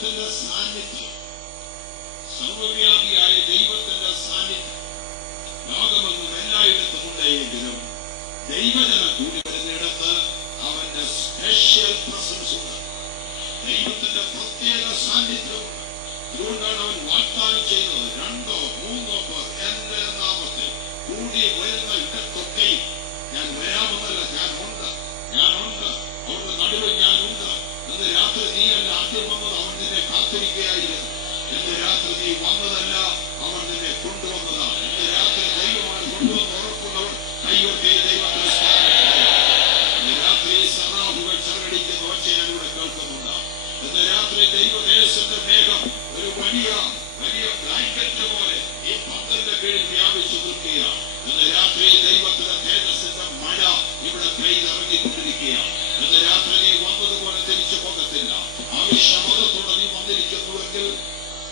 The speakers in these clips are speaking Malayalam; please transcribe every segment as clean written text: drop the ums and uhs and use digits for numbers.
ദൈവത്തിന്റെ സാന്നിധ്യം, സർവവ്യാപിയായ ദൈവത്തിന്റെ സാന്നിധ്യം ലോകമെങ്ങും എല്ലായിടത്തും ഉണ്ടായെങ്കിലും ദൈവജനം കൂടി വരുന്നിടത്ത് അവന്റെ സ്പെഷ്യൽ പ്രസൻസ് ഉണ്ട്, ദൈവത്തിന്റെ പ്രത്യേക സാന്നിധ്യമുണ്ട്. അതുകൊണ്ടാണ് അവൻ വാഗ്ദാനം ചെയ്യുന്നത്, 2 or 3 പേർ എന്റെ നാമത്തിൽ കൂടി വരുന്ന ഇടത്തൊക്കെയും ഞാൻ വരാമെന്നല്ല, ഞാനുണ്ട്, അവരുടെ നടുവിൽ ഞാനുണ്ട്. ഇന്ന് രാത്രി നീ അല്ല ആദ്യം വന്നത്, അവൻ നിന്നെ കാത്തിരിക്കുകയായിരുന്നു. ഇന്ന് രാത്രി നീ വന്നതല്ല, അവൻ നിന്നെ കൊണ്ടുവന്നതാണ്. ഇന്ന് രാത്രി ദൈവമാണ് കൊണ്ടുവന്ന് ഉറപ്പുള്ളവർ കൈവർക്ക് ദൈവത്തിന് ഇന്ന് രാത്രി സറാഹുകൾ ചിറകടിക്കുന്ന ഒച്ച ഞാനിവിടെ കേൾക്കുന്നുണ്ട്. ഇന്ന് രാത്രി ദൈവദേശത്തിന്റെ മേഘം ഒരു വലിയ ബ്ലാങ്കറ്റ് പോലെ ഈ പന്തലിന്റെ കീഴിൽ വ്യാപിച്ചു നിൽക്കുകയാണ്. ഇന്ന് രാത്രി ദൈവത്തിന്റെ തേജസ്സിന്റെ മഴ ഇവിടെ പെയ്തിറങ്ങിക്കൊണ്ടിരിക്കുകയാണ്. ഇന്ന് രാത്രി നീ വന്നതുപോലെ തിരിച്ചു പോകത്തില്ല. ആവശ്യമതത്തോടെ നീ വന്നിരിക്കുന്നുവെങ്കിൽ,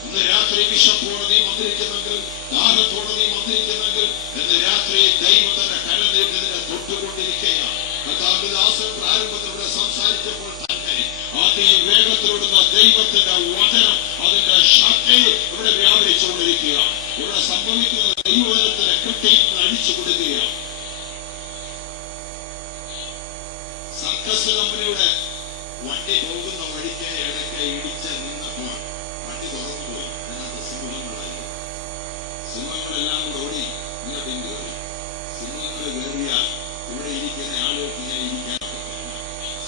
ഇന്ന് രാത്രി വിശപ്പോടെ നീ വന്നിരിക്കുന്നെങ്കിൽ, ദാഹത്തോടെ നീ വന്നിരിക്കുന്നെങ്കിൽ, ഇന്ന് രാത്രി ദൈവത്തിന്റെ കരനീട്ടിനെ തൊട്ടുകൊണ്ടിരിക്കുകയാണ്. കർത്താവിന്റെ ദാസൻ പ്രാരംഭത്തിലൂടെ സംസാരിച്ചപ്പോൾ തന്നെ അതിവേഗത്തിലൂടുന്ന ദൈവത്തിന്റെ വചനം, അതിന്റെ ശക്തി ഇവിടെ വ്യാപരിച്ചുകൊണ്ടിരിക്കുകയാണ്. ഇവിടെ സംഭവിക്കുന്ന ദൈവവചനത്തിന്റെ കെട്ടിയിൽ അഴിച്ചു കൊടുക്കുകയാണ്. സർക്കസ് കമ്പനിയുടെ വണ്ടി പോകുന്ന വഴിക്ക് ഇടയ്ക്ക് ഇടിച്ച് നിന്നപ്പോൾ വണ്ടി തുറന്നുപോയി. അതിനകത്ത് സിംഹങ്ങളായിരുന്നു. സിംഹങ്ങളെല്ലാം കൂടെ ഓടി ഇങ്ങോട്ടും കയറി. സിംഹങ്ങൾ കയറിയാൽ ഇവിടെ ഇരിക്കുന്ന ആളുകൾക്ക് ഇങ്ങനെ ഇരിക്കാൻ പറ്റില്ല.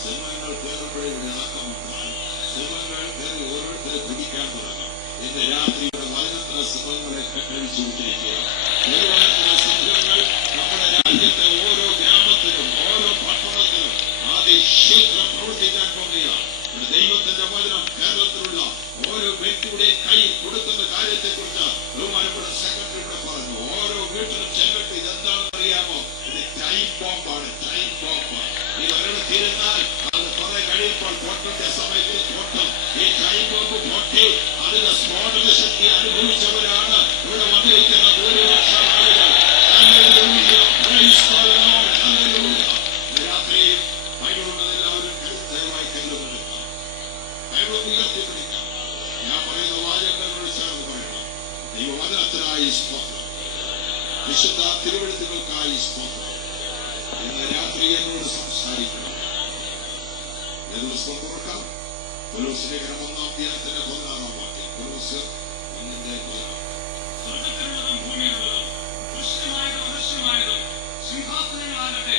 സിംഹങ്ങൾ കയറുമ്പോഴേ ഇവിടെ ഇളക്കമുണ്ടാകും. സിംഹങ്ങൾ കയറി ഓരോരുത്തരെ പിടിക്കാൻ തുടങ്ങും. ഇന്ന് രാത്രി ഇവിടെ വചനത്തിന് സിംഹങ്ങളെ കെട്ടഴിച്ചു വിട്ടിരിക്കുകയാണ്. ദൈവവചനത്തിന് സിംഹങ്ങൾ നമ്മുടെ രാജ്യത്തെ ഓരോ ഗ്രാമത്തിലും ഓരോ പട്ടണത്തിലും അതിശീഘ്രം പ്രവർത്തിക്കാൻ പോകുകയാണ്. ദൈവത്തിന്റെ വചനം കേരളത്തിലുള്ള ഓരോ വ്യക്തിയുടെയും കയ്യിൽ കൊടുക്കുന്ന കാര്യത്തെക്കുറിച്ച് ബഹുമാനപ്പെട്ട സെക്രട്ടറി ഇവിടെ പറഞ്ഞു. ഓരോ വീട്ടിലും ചെന്നിട്ട് ഇതെന്താണെന്ന് അറിയാമോ? ഇത് ടൈം ബോംബാണ്, ടൈം ബോംബ്. ഇത് ഒരിടത്ത് തീരുന്നാൽ അത് കുറെ കഴിയുമ്പോൾ പൊട്ടന്റെ സമയത്ത് പൊട്ടും. ഈ ടൈം ബോംബ് പൊട്ടി അതിന്റെ സ്ഫോടന ശക്തി അനുഭവിച്ചവരാണ് ഇവിടെ വന്നിരിക്കുന്ന ഭൂരിപക്ഷം ആളുകൾ. രാത്രി ബൈബിളുള്ളതെല്ലാവരും കരുത്തരമായി കരുതുമെടുക്കാം, ബൈബിൾ ഉയർത്തിപ്പിടിക്കാം. ഞാൻ പറയുന്ന വാചകങ്ങളോട് ചേർന്ന് പറയണം. ദൈവവചനത്തിനായി സ്തോത്രം, വിശുദ്ധ തിരുവെഴുത്തുകൾക്കായി സ്തോത്രം. ഇന്ന് രാത്രി എന്നോട് സംസാരിക്കണം. ഏത് പുസ്തകം തുറക്കാം? കൊലോസ്യരുടെ ലേഖനം 1-ാം അധ്യായത്തിന്റെ 16-ാം വാക്യം. കൊലോസ്യർ 1:16. സ്വർഗ്ഗത്തിലുള്ളതും ഭൂമിയിലുള്ളതും ദൃശ്യമായതും അദൃശ്യമായതും, സിംഹാസനങ്ങളാകട്ടെ,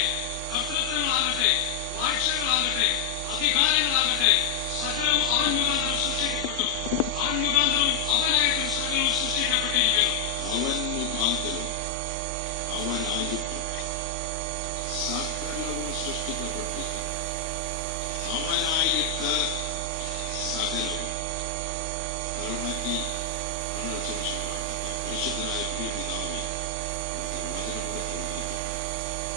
കർത്തൃത്വങ്ങളാകട്ടെ, വാഴ്ചകളാകട്ടെ, അധികാരങ്ങളാകട്ടെ, സകലവും അവൻ മുഖാന്തരം സൃഷ്ടിക്കപ്പെട്ടു. അവൻ മുഖാന്തരവും അവനായിട്ടും സകലവും സൃഷ്ടിക്കപ്പെട്ടിരിക്കുന്നു. അവൻ മുഖാന്തരം അവനായിട്ടും സകലവും സൃഷ്ടിക്കപ്പെട്ടിരിക്കുന്നു. അവനായിട്ട് സകലവും കരുണയ്ക്ക് പരിശുദ്ധനായ പ്രിയ പിതാവേ,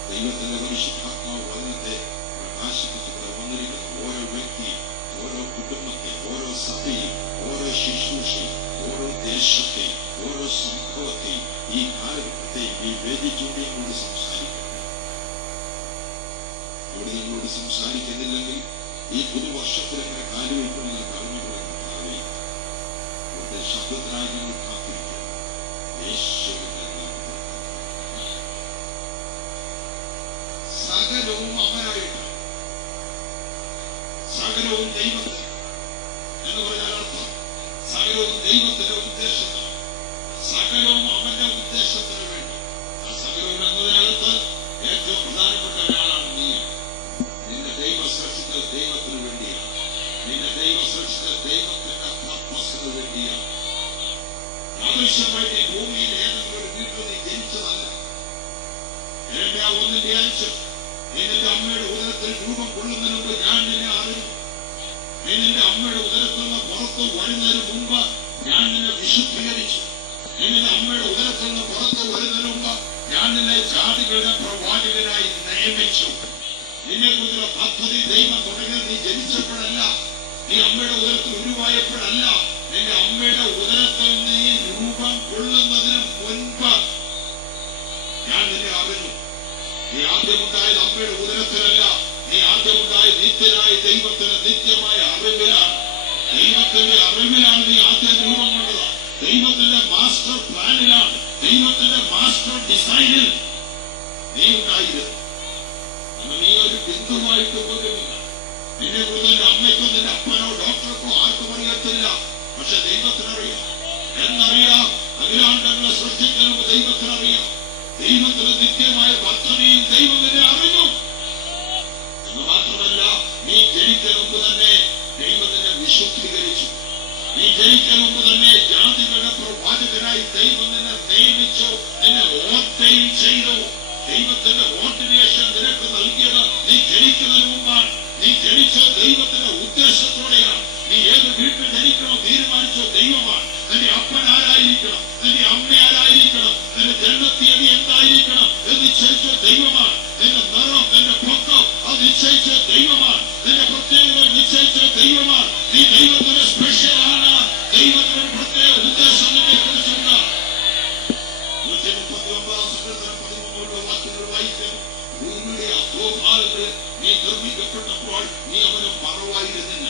ദൈവത്തിന്റെ പരിശുദ്ധാത്മാവ് വചനത്തെ പ്രകാശിപ്പിച്ചുകൊണ്ട് വന്നിരിക്കുന്ന ഓരോ വ്യക്തിയും, ഓരോ കുടുംബത്തെയും, ഓരോ സഭയും, ഓരോ ശുശ്രൂഷയും, ഓരോ ദേശത്തെയും, ഓരോ സംഭവത്തെയും, ഈ കാലഘട്ടത്തെയും ഈ വേദിച്ചൂടിയും കൊണ്ട് സംസാരിക്കുന്നു. ഇവിടെ നിങ്ങളോട് സംസാരിക്കുന്നില്ലെങ്കിൽ ഈ പുതുവർഷത്തിൽ എങ്ങനെ കാലുവയ്ക്കും നിങ്ങൾക്ക് അറിഞ്ഞുകൊള്ളുന്നതാവേ, അവിടുത്തെ ശബ്ദത്തിനായി നിങ്ങൾ കാത്തിരിക്കുന്നു. യേശുവിന്റെ നാമത്തിൽ സകലവും അവനായിട്ട്, സകലവും ദൈവത്തിന് എന്ന് പറഞ്ഞാൽ അർത്ഥം സകലവും ദൈവത്തിന്റെ ഉദ്ദേശത്തിന്, സകലവും അവന്റെ ഉദ്ദേശത്തിന് വേണ്ടി. ആ സകലവും എന്നതിനകത്ത് ഏറ്റവും പ്രധാനപ്പെട്ട ഒരാളാണ് നീ. നിന്റെ ദൈവം സൃഷ്ടിച്ച ദൈവത്തിന് വേണ്ടിയാണ്. നിന്റെ ദൈവം സൃഷ്ടിച്ച ദൈവത്തിന്റെ പർപ്പസിന് വേണ്ടിയാണ്. ആവശ്യമായിട്ട് ഈ ഭൂമിയിൽ ഏതെങ്കിലും ഒരു വീട്ടിൽ നീ ജനിച്ചതല്ല. യെരമ്യാ 1:5 നിന്റെ അമ്മയുടെ ഉദരത്തിൽ രൂപം കൊള്ളുന്നതിന് മുമ്പ് ഞാൻ നിന്നെ അറിഞ്ഞു. നീ നിന്റെ അമ്മയുടെ ഉദരത്തിൽ നിന്ന് പുറത്ത് വരുന്നതിന് മുമ്പ് ഞാൻ നിന്നെ വിശുദ്ധീകരിച്ചു. നീ നിന്റെ അമ്മയുടെ ഉദരത്തിൽ നിന്ന് പുറത്ത് വരുന്നതിന് മുമ്പ് ഞാൻ നിന്നെ ജാതികളുടെ പ്രവാചകനായി നിയമിച്ചു. നിന്നെക്കുറിച്ചുള്ള പദ്ധതി ദൈവം തുടങ്ങിയത് നീ ജനിച്ചപ്പോഴല്ല, നീ അമ്മയുടെ ഉദരത്തിൽ ഉരുവായപ്പോഴല്ല. നിന്റെ അമ്മയുടെ ഉദരത്തിൽ നീ രൂപം കൊള്ളുന്നതിന് മുൻപ് ഞാൻ നിന്നെ അറിഞ്ഞു. നീ ആദ്യമുണ്ടായത് അമ്മയുടെ ഉദരത്തിലല്ല, നീ ആദ്യമുണ്ടായ നിത്യനായ ദൈവത്തിന് നിത്യമായ അറിവിലാണ്. ദൈവത്തിന്റെ അറിവിലാണ് നീ ആദ്യം രൂപം കൊണ്ടത്. ദൈവത്തിന്റെ മാസ്റ്റർ പ്ലാനിലാണ്, ദൈവത്തിന്റെ മാസ്റ്റർ ഡിസൈനിൽ നീ ഉണ്ടായിരുന്നു. അന്ന് നീ ഒരു ബിന്ദുവായിട്ട് പോലുമില്ല. നിന്നെ കുറിച്ച് നിന്റെ അമ്മയ്ക്കോ നിന്റെ അപ്പനോ ഡോക്ടർക്കോ ആർക്കും അറിയത്തില്ല. പക്ഷെ ദൈവത്തിനറിയാം. എന്നറിയാം? അഖിലാണ്ടങ്ങളെ സൃഷ്ടിക്കുന്ന ദൈവത്തിനറിയാം. ദൈവത്തിന് നിത്യമായ പദ്ധതിയിൽ ദൈവം നിന്നെ അറിഞ്ഞു എന്ന് മാത്രമല്ല, നീ ജനിക്കുന്ന മുമ്പ് തന്നെ ദൈവം നിന്നെ വിശുദ്ധീകരിച്ചു. നീ ജനിക്കുന്ന മുമ്പ് തന്നെ ജാതികളുടെ പ്രവാചകനായി ദൈവം നിന്നെ നിയമിച്ചു, നിന്നെ ഓർഡൈൻ ചെയ്തു. ദൈവത്തിന്റെ ഓർഡിനേഷൻ നിനക്ക് നൽകിയത് നീ ജനിക്കുന്നതിന് മുമ്പാണ്. നീ ജനിച്ച ദൈവത്തിന്റെ ഉദ്ദേശത്തോടെയാണ്. നീ ഏത് വീട്ടിൽ ജനിക്കണോ തീരുമാനിച്ചോ ദൈവമാണ്. നിന്റെ അപ്പൻ ആരായിരിക്കണം, നിന്റെ അമ്മ ആരായിരിക്കണം, നിന്റെ ജന്മത്തീയതി എന്തായിരിക്കണം എന്ന് നിശ്ചയിച്ച ദൈവമാണ്. നിന്റെ നിറം, നിന്റെ പൊക്കം അത് നിശ്ചയിച്ച ദൈവമാണ്. നിന്റെ പ്രത്യേകത നിശ്ചയിച്ച ദൈവമാണ്. നീ ദൈവത്തിന്റെ സ്പെഷ്യലാണ്. ദൈവത്തിന് പ്രത്യേക ഉദ്ദേശം നിന്നെ കുറിച്ചുണ്ട്. 139 സങ്കീർത്തനം 13 വാക്യങ്ങൾ വായിക്കും. ഭൂമിയുടെ അധോഭാഗത്ത് നീ നിർമ്മിക്കപ്പെട്ടപ്പോൾ നീ അവന് മറവായിരുന്നില്ല.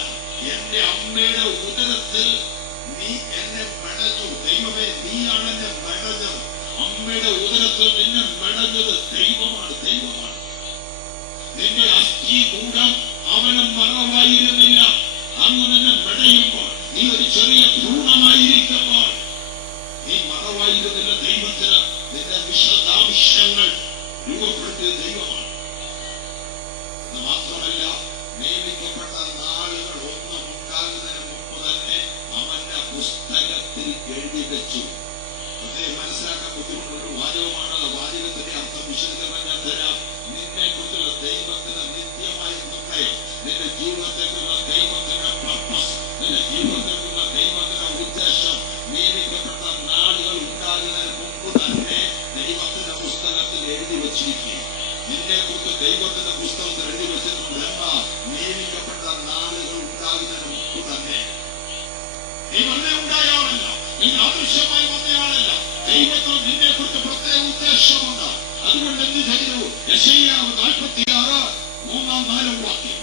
എന്റെ അമ്മയുടെ ഉദരത്തിൽ നീ എന്നെ മെടഞ്ഞു. ദൈവമേ, നീയാണ് എന്നെ മെടഞ്ഞത്. അമ്മയുടെ ഉദരത്തിൽ നിന്നെ മെടഞ്ഞത് ദൈവമാണ്. ദൈവമാണ്. നിന്റെ അസ്ഥികൂടം അവന് മറവായിരുന്നില്ല. അന്ന് നിന്നെ മെടയുമ്പോൾ നീ ഒരു ചെറിയ ഭ്രൂണമായിരിക്കുമ്പോൾ നീ മറവായിരുന്നില്ല. ദൈവത്തിന് നിന്റെ വിശദാംശങ്ങൾ രൂപപ്പെടുത്തിയ ദൈവമാണ്. എന്ന് മാത്രമല്ല, നിയമിക്കപ്പെട്ട നാളുകൾ ഒന്നും ഉണ്ടാകുന്നതിന് മുമ്പ് തന്നെ അവന്റെ പുസ്തകത്തിൽ എഴുതി വെച്ചു. പ്രത്യേകം മനസ്സിലാക്കാൻ ബുദ്ധിമുട്ടുള്ള വാചകമാണ്. വാചകത്തിന്റെ അർത്ഥം വിശദീകരണം ഞാൻ തരാം. നിന്നെ കുറിച്ചുള്ള ദൈവത്തിന്റെ നിത്യമായ നിർണയം, നിന്റെ ജീവിതത്തെക്കുറിച്ചുള്ള ദൈവത്തിന്റെ പർപ്പസ്, നിന്റെ ജീവിതത്തെക്കുറിച്ചുള്ള ദൈവത്തിന്റെ ഉദ്ദേശം നിയമിക്കപ്പെട്ട നാളുകൾ ഉണ്ടാകുന്നതിന് മുമ്പ് തന്നെ ദൈവത്തിന്റെ പുസ്തകത്തിൽ എഴുതി വച്ചിരിക്കുക. നിന്നെ കുറിച്ച് ദൈവത്തിന്റെ പുസ്തകത്തിൽ എഴുതി വെച്ചിട്ടുണ്ട്. എന്താ? നിയമിക്കപ്പെട്ട നാളുകൾ ഉണ്ടാകുന്നതിന് മുമ്പ് തന്നെ. നീ വെറുതെ ഉണ്ടായാളല്ല, നീ അദൃശ്യമായി വന്നയാളല്ല. ദൈവത്തിന് നിന്നെ കുറിച്ച് പ്രത്യേക ഉദ്ദേശമുണ്ട്. അതുകൊണ്ട് എന്ത് ചെയ്തു? യെശയ്യാവ് 46 3-4 വാക്യം.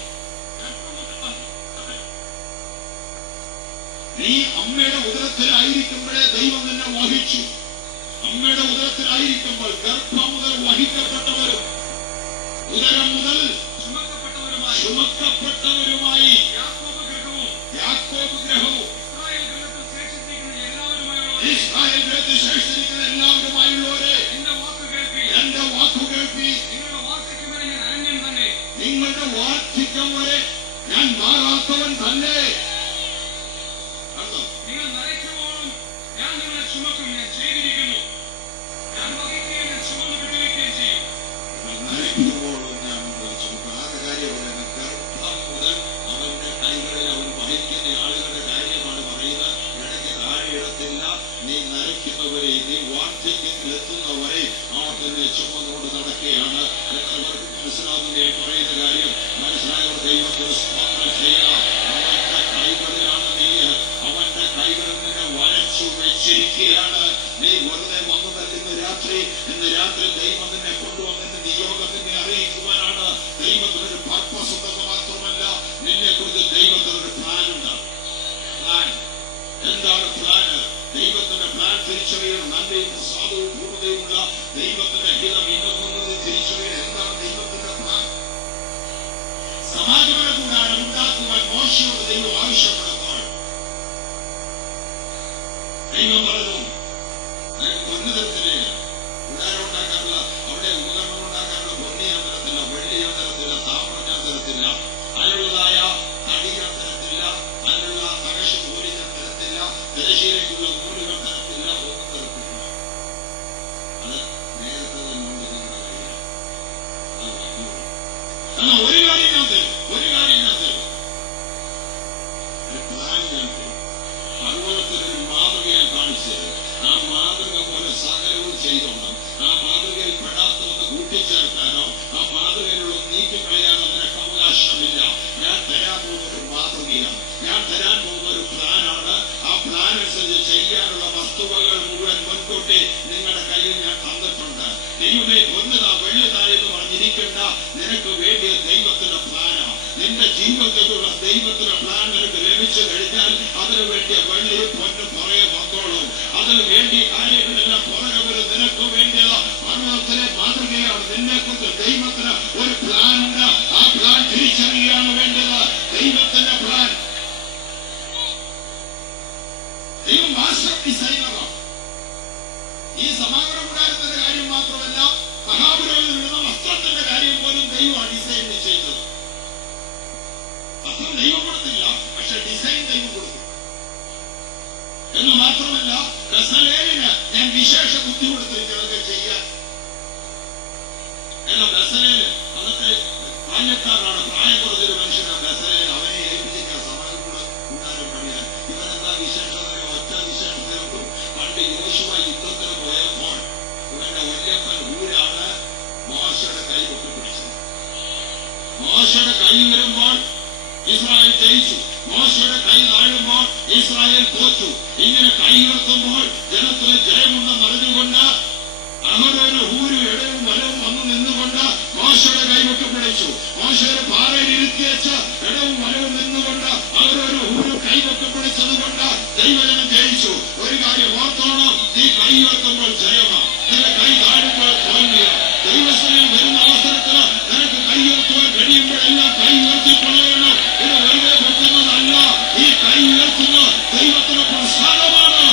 നീ അമ്മയുടെ ഉദരത്തിലായിരിക്കുമ്പോഴേ ദൈവം നിന്നെ വഹിച്ചു. അമ്മയുടെ ഉദരത്തിലായിരിക്കുമ്പോൾ ഗർഭം മുതൽ വഹിക്കപ്പെട്ടവരും ഉദരം മുതൽ ചുമക്കപ്പെട്ടവരുമായി യാക്കോബ് ഗ്രഹവും ഇസ്രായേൽ ഗ്രഹത്തിൽ ശേഷിച്ചിരിക്കുന്ന എല്ലാവരുമായുള്ളവരെ എന്റെ വാക്കു കേൾപ്പി. നിങ്ങളുടെ വാർദ്ധക്യം വരെ ഞാൻ മാറാത്തവൻ തന്നെ. നിങ്ങൾ നരയ്ക്കുമ്പോഴും ഞാൻ നിങ്ങളെ ചുമക്കും. ഞാൻ ചെയ്തിരിക്കുന്നു. ഞാൻ വഹിക്കുകയും ഞാൻ ചുമന്ന് വിടുവിക്കുകയും ചെയ്യും. നരയ്ക്കുമ്പോഴും ഞാൻ ചുമക്കും. ആദ്യ കാര്യം പറയുന്നത് ഗർഭം മുതൽ അവന്റെ കൈകളിൽ അവൻ വഹിക്കുന്ന ആളുകളുടെ കാര്യമാണ് പറയുന്നത്. ഇടയ്ക്ക് താഴെയിടത്തില്ല. നീ നരയ്ക്കുന്നവരെ, നീ വാർദ്ധക്യത്തിലെത്തുന്നവരെ അവർ തന്നെ ചുമന്നുകൊണ്ട് നടക്കുകയാണ്. എത്രവർക്ക് മനസ്സിലാകുന്ന പറയുന്ന കാര്യം മനസ്സിലായവർ ദൈവത്തിന് സ്തോത്രം ചെയ്യാം. അവന്റെ കൈകളിലാണ് നീ, അവന്റെ കൈകളിൽ നിന്നെ വരച്ചു വെച്ചിരിക്കുകയാണ്. നീ വെറുതെ വന്നതല്ല. ഇന്ന് രാത്രി ദൈവം നിന്നെ കൊണ്ടുവന്നതിന്റെ നിയോഗം നിന്നെ അറിയിക്കുവാനാണ്. ദൈവത്തിനൊരു പർപ്പസ് ഉണ്ടെന്ന് മാത്രമല്ല, നിന്നെ കുറിച്ച് ദൈവത്തിനൊരു പ്ലാൻ ഉണ്ട്. പ്ലാൻ എന്താണ്? പ്ലാന് ദൈവത്തിന്റെ പ്ലാൻ തിരിച്ചറിയണം. നന്മയും പ്രസാദവും പൂർണ്ണതയുമുള്ള ദൈവത്തിന്റെ ഹിതം ഇന്നത് തിരിച്ചറിയണം. എന്താണ് ദൈവത്തിന്റെ പ്ലാൻ? സമാഗമന കൂടാരം ഉണ്ടാക്കുവാൻ മോശയോട് ദൈവം ആവശ്യപ്പെടുമ്പോൾ ദൈവം പറഞ്ഞു, നിനക്ക് പൊന്നു തരത്തില്ലേ കൂടാരം ഉണ്ടാക്കാറില്ല. അവിടെ ഉപകരണം ഉണ്ടാക്കാനുള്ള പൊന്നി ഞാൻ തരത്തില്ല, വെള്ളി ഞാൻ തരത്തില്ല, താമ്രം ഞാൻ തരത്തില്ല, അതിനുള്ളതായ തടി ഞാൻ തരത്തില്ല, അതിനുള്ള തകശ കൂലി ഞാൻ തരത്തില്ല, തിരശ്ശീലയ്ക്കുള്ള നൂലുകൾ തരത്തില്ല, ഒന്നും തരത്തില്ല. അത് നേരത്തെ തന്നെ ഉണ്ട് നിങ്ങളുടെ കയ്യിൽ. എന്നാൽ ഒരു കാര്യം ഞാൻ തരും, ഒരു പ്ലാൻ ഞാൻ തരും. പർവ്വതത്തിനൊരു മാതൃക ഞാൻ കാണിച്ചു തരും. ആ മാതൃക പോലെ സകലവും ചെയ്തോണം. ആ മാതൃകയിൽ പെടാത്തവന്ന് കൂട്ടിച്ചേർക്കാനോ ആ മാതൃകയിലുള്ള നീക്കിക്കളയാനോ നിനക്ക് അവകാശമില്ല. ഞാൻ തരാൻ പോകുന്ന ഒരു മാതൃകയാണ്, ഞാൻ തരാൻ പോകുന്ന ഒരു പ്ലാനാണ്. ആ പ്ലാൻ അനുസരിച്ച് ചെയ്യാനുള്ള വസ്തുവകൾ മുഴുവൻ മുൻകൂട്ടി നിങ്ങളുടെ കയ്യിൽ ഞാൻ തന്നിട്ടുണ്ട്. ദൈവമേ, പൊന്നതാ വെള്ളിതാ എന്ന് പറഞ്ഞിരിക്കേണ്ട. നിനക്ക് വേണ്ടിയ ദൈവത്തിന്റെ പ്ലാനാണ്. നിന്റെ ജീവിതത്തിലുള്ള ദൈവത്തിന്റെ പ്ലാൻ നിനക്ക് ലഭിച്ചു കഴിഞ്ഞാൽ നിന്റെ വെള്ളി പൊന്ന് പുറകെ വന്നോളും. അതിന് വേണ്ടി കാര്യങ്ങളെല്ലാം പുറകെ വരും. നിനക്ക് വേണ്ടിയുള്ള പർവ്വതത്തിലെ മാതൃകയാണ്. നിന്നെക്കുറിച്ച് ദൈവത്തിന് ഒരു പ്ലാൻ ഉണ്ട്. ആ പ്ലാൻ തിരിച്ചറിയുകയാണ് വേണ്ടത്. ദൈവത്തിന്റെ പ്ലാൻ. ദൈവം മാസ്റ്റർ ഡിസൈനറാണ്. ഈ സമാഗമന കൂടാരത്തിന്റെ കാര്യം മാത്രമല്ല, മഹാപുരോഹിതരുടെ വസ്ത്രത്തിന്റെ കാര്യം പോലും ദൈവമാണ് ഡിസൈൻ നിശ്ചയിച്ചത്. വസ്ത്രം ദൈവം കൊടുത്തില്ല, പക്ഷെ ഡിസൈൻ ദൈവം കൊടുത്തു. എന്ന് മാത്രമല്ല, ബസലേലിന് ഞാൻ വിശേഷ ബുദ്ധി കൊടുത്തിരിക്കുന്നത് ചെയ്യാൻ. എന്നാൽ ബസലേല് അന്നത്തെ ബാല്യക്കാരനാണ്, പ്രായം കുറഞ്ഞൊരു മനുഷ്യനാണ് ബസലേൽ. അവനെ ഏൽപ്പിച്ചിരിക്കുക സമാഗമന കൂടാരം പണിയാൻ. ഇവരെന്താ വിശേഷതയോ? ഒറ്റ വിശേഷതയുള്ളൂ. പണ്ട് യോശുവ യുദ്ധത്തിന് പോയപ്പോൾ ഇവന്റെ വല്യപ്പൻ ഊരാണ് മോശയുടെ കൈ പൊട്ടിപ്പിടിച്ചത്. മോശയുടെ കൈ വരുമ്പോൾ ഇസ്രായേൽ ജയിച്ചു. മോശയുടെ കൈ താഴുമ്പോൾ ഇസ്രായേൽ തോറ്റു. ഇങ്ങനെ കൈ ഉയർത്തുമ്പോൾ ജനത്തിന് ജയമുണ്ടെന്ന് അറിഞ്ഞുകൊണ്ട് അഹരോന് ഊരും ഇടവും വലവും വന്നു നിന്നുകൊണ്ട് മോശയുടെ കൈ പൊട്ടിപ്പിടിച്ചു. മോശയുടെ പാറയിൽ ഇരുത്തിയച്ച് ഇടവും വലവും നിന്നുകൊണ്ട് അഹരോന് ഊരും കൈ പൊട്ടിപ്പിടിച്ചത് കൊണ്ട് ദൈവജനം ജയിച്ചു. ഒരു കാര്യം ഓർത്തോണം, നീ കൈ ഉയർത്തുമ്പോൾ ജയമാണ്, നിന്റെ കൈ താഴുമ്പോൾ തോൽവിയാണ്. ദൈവസേനയിൽ വരുന്ന അവസരത്തിൽ നിനക്ക് കൈ ഉയർത്തുവാൻ കഴിയുമ്പോഴെല്ലാം കൈ ഉയർത്തിക്കൊള്ളണം. ഇത് വെറുതെ വെക്കുന്നതല്ല. ഈ കൈ ഉയർത്തുന്നത് ദൈവത്തിന് പ്രസാദമാണ്.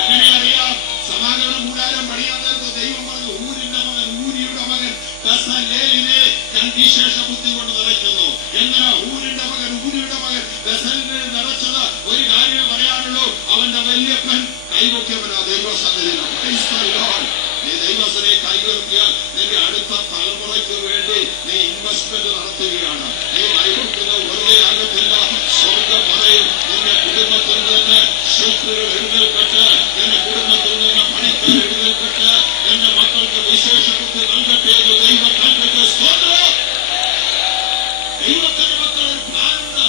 എങ്ങനെ അറിയാം? സമാഗമന കൂടാരം പണിയാൻ നേരത്തെ ദൈവം പറഞ്ഞു, ഊരിന്റെ മകൻ, ഊരിയുടെ മകൻ ബസലേലിനെ ഞാൻ വിശേഷ ബുദ്ധി കൊണ്ട് നിറയ്ക്കുന്നു. എന്നാൽ ഊരിന്റെ മകൻ, ഊരിയുടെ മകൻ ബസലിനെ നിറച്ചത് ഒരു കാര്യം പറയാനുള്ളൂ, അവന്റെ വല്യപ്പൻ കൈവയ്ക്കവനാ ദൈവസന്നിധിയിലാണ്. നീ ദൈവസനെ കൈവയ്ക്കിയാൽ നിന്റെ അടുത്ത തലമുറയ്ക്ക് വേണ്ടി നീ ഇൻവെസ്റ്റ്മെന്റ് നടത്തുകയാണ്. നീ കൈവയ്ക്കുന്നത് വെറുതെ ആകത്തില്ല. സ്വർഗം പറയും, നിന്റെ കുടുംബത്തിൽ നിന്ന് ശത്രുക്കൾ എഴുന്നേൽക്കട്ടെ, നിന്റെ കുടുംബത്തിൽ നിന്ന് പണിക്കാർ എഴുന്നേൽക്കട്ടെ, നിന്റെ മക്കൾക്ക് വിശേഷ ബുദ്ധി നൽകട്ടെ എന്ന് ദൈവം കൽപ്പിച്ച സ്തോത്രം. ദൈവത്തിന്റെ മക്കൾ ഒരു പ്ലാനുണ്ട്.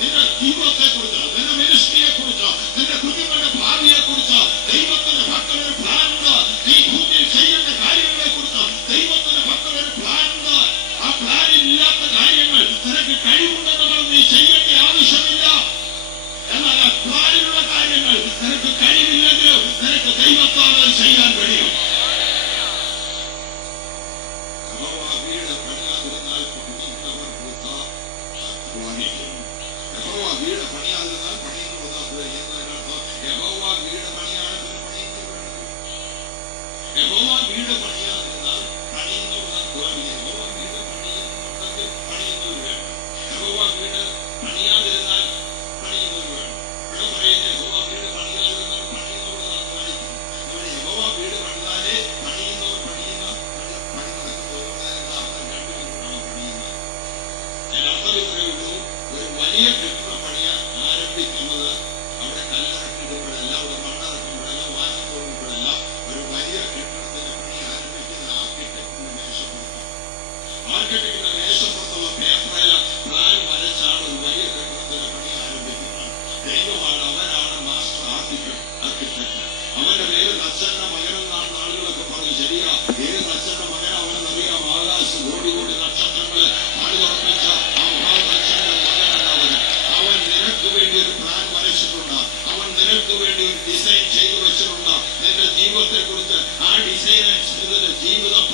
നിന്റെ ജീവിതത്തെ കുറിച്ച്, നിന്റെ മിനിസ്ട്രിയെ കുറിച്ച്, നിന്റെ കുഞ്ഞുങ്ങളുടെ ഭാവിയെ കുറിച്ച് ദൈവത്തിന്റെ മക്കൾ ഒരു പ്ലാനുണ്ട്. നീ ഭൂമിയിൽ ചെയ്യേണ്ട കാര്യങ്ങളെ കുറിച്ച് ദൈവത്തിന്റെ മക്കൾ ഒരു പ്ലാനുണ്ട്. ആ പ്ലാനിൽ ഇല്ലാത്ത കാര്യങ്ങൾ നിനക്ക് കഴിവുണ്ടെന്ന് പറഞ്ഞ് നീ ചെയ്യേണ്ട ആവശ്യമില്ല. എന്നാൽ ആ പ്ലാനിലുള്ള കാര്യങ്ങൾ നിനക്ക് കഴിവില്ലെങ്കിലും നിനക്ക് ദൈവത്താൽ ചെയ്യാൻ കഴിയും. വീട് പണിയാതിരുന്നാൽ പണിയുന്നവർ വൃഥ അധ്വാനിക്കും. യഹോവ വീട് പണിയാതിരുന്നാൽ പണിയുന്ന വൃഥ എന്നതിനർത്ഥം യഹോവ വീട് പണിയാതിരുന്നാൽ പണിയുന്നവർ, യഹോവ വീട് പണിയാതിരുന്നാൽ പണിയുന്നവർ അധ്വാനിക്കും. യഹോവ വീട് പണിയുന്നുണ്ടെങ്കിൽ പണിയുന്നവർ വേണം. യഹോവ വീട് പണിയാതിരുന്നാൽ പണിയുന്നവർ വേണം. ഇവിടെ പറയുന്നത് യഹോവ വീട് പണിയാതിരുന്നാൽ പണിയുന്നവർ അധ്വാനിക്കും. നമ്മുടെ യഹോവ വീട് പണിതാലേ പണിയുന്നവർ പണി നടക്കത്തുള്ളൂ. രണ്ടുപേരും പണിയുന്നത്. ഞാൻ അർത്ഥം ഇത്രയേ ഉള്ളൂ. ഒരു വലിയ കെട്ടിടം പണിയാൻ ആരംഭിക്കുന്നത് അവിടെ കല്ലിറക്കിടുമ്പോഴല്ല, അവിടെ മണ്ണിറക്കുമ്പോഴല്ല, വാശി തോന്നുമ്പോഴല്ല. ഒരു വലിയ കെട്ടിടത്തിന്റെ പണി ആരംഭിക്കുന്ന ആർക്കിടെക്ടിന്റെ മേശപ്പുറത്താണ്. ആർക്കിടെക്ടിന്റെ മേശപ്പുറത്തുള്ള പേപ്പറിൽ പ്ലാൻ വരച്ചാണ് ഒരു വലിയ കെട്ടിടത്തിന്റെ പണി ആരംഭിക്കുന്നത്. ദൈവമാണ്, അവരാണ് മാസ്റ്റർ ആർക്കിടെക്ട്. അവന്റെ പേര് തച്ചന്റെ മകനെന്നാണ് ആളുകളൊക്കെ പറഞ്ഞു. ശരിയാ, ഏത് തച്ചന്റെ മകൻ അവനെന്നറിയാം? ആകാശം കോടി നക്ഷത്രങ്ങള് ആളുറപ്പിച്ച ആ മഹാതച്ചന്റെ മകനാണ് അവൻ. അവൻ നിനക്ക് വേണ്ടി ഒരു പ്ലാൻ വരച്ചിട്ടുണ്ട്. അവൻ നിനക്ക് വേണ്ടി ഒരു ഡിസൈൻ ചെയ്തു വെച്ചിട്ടുണ്ട്. നിന്റെ ജീവിതത്തെ കുറിച്ച് ആ ഡിസൈൻ അനുസരിച്ച് ജീവിതം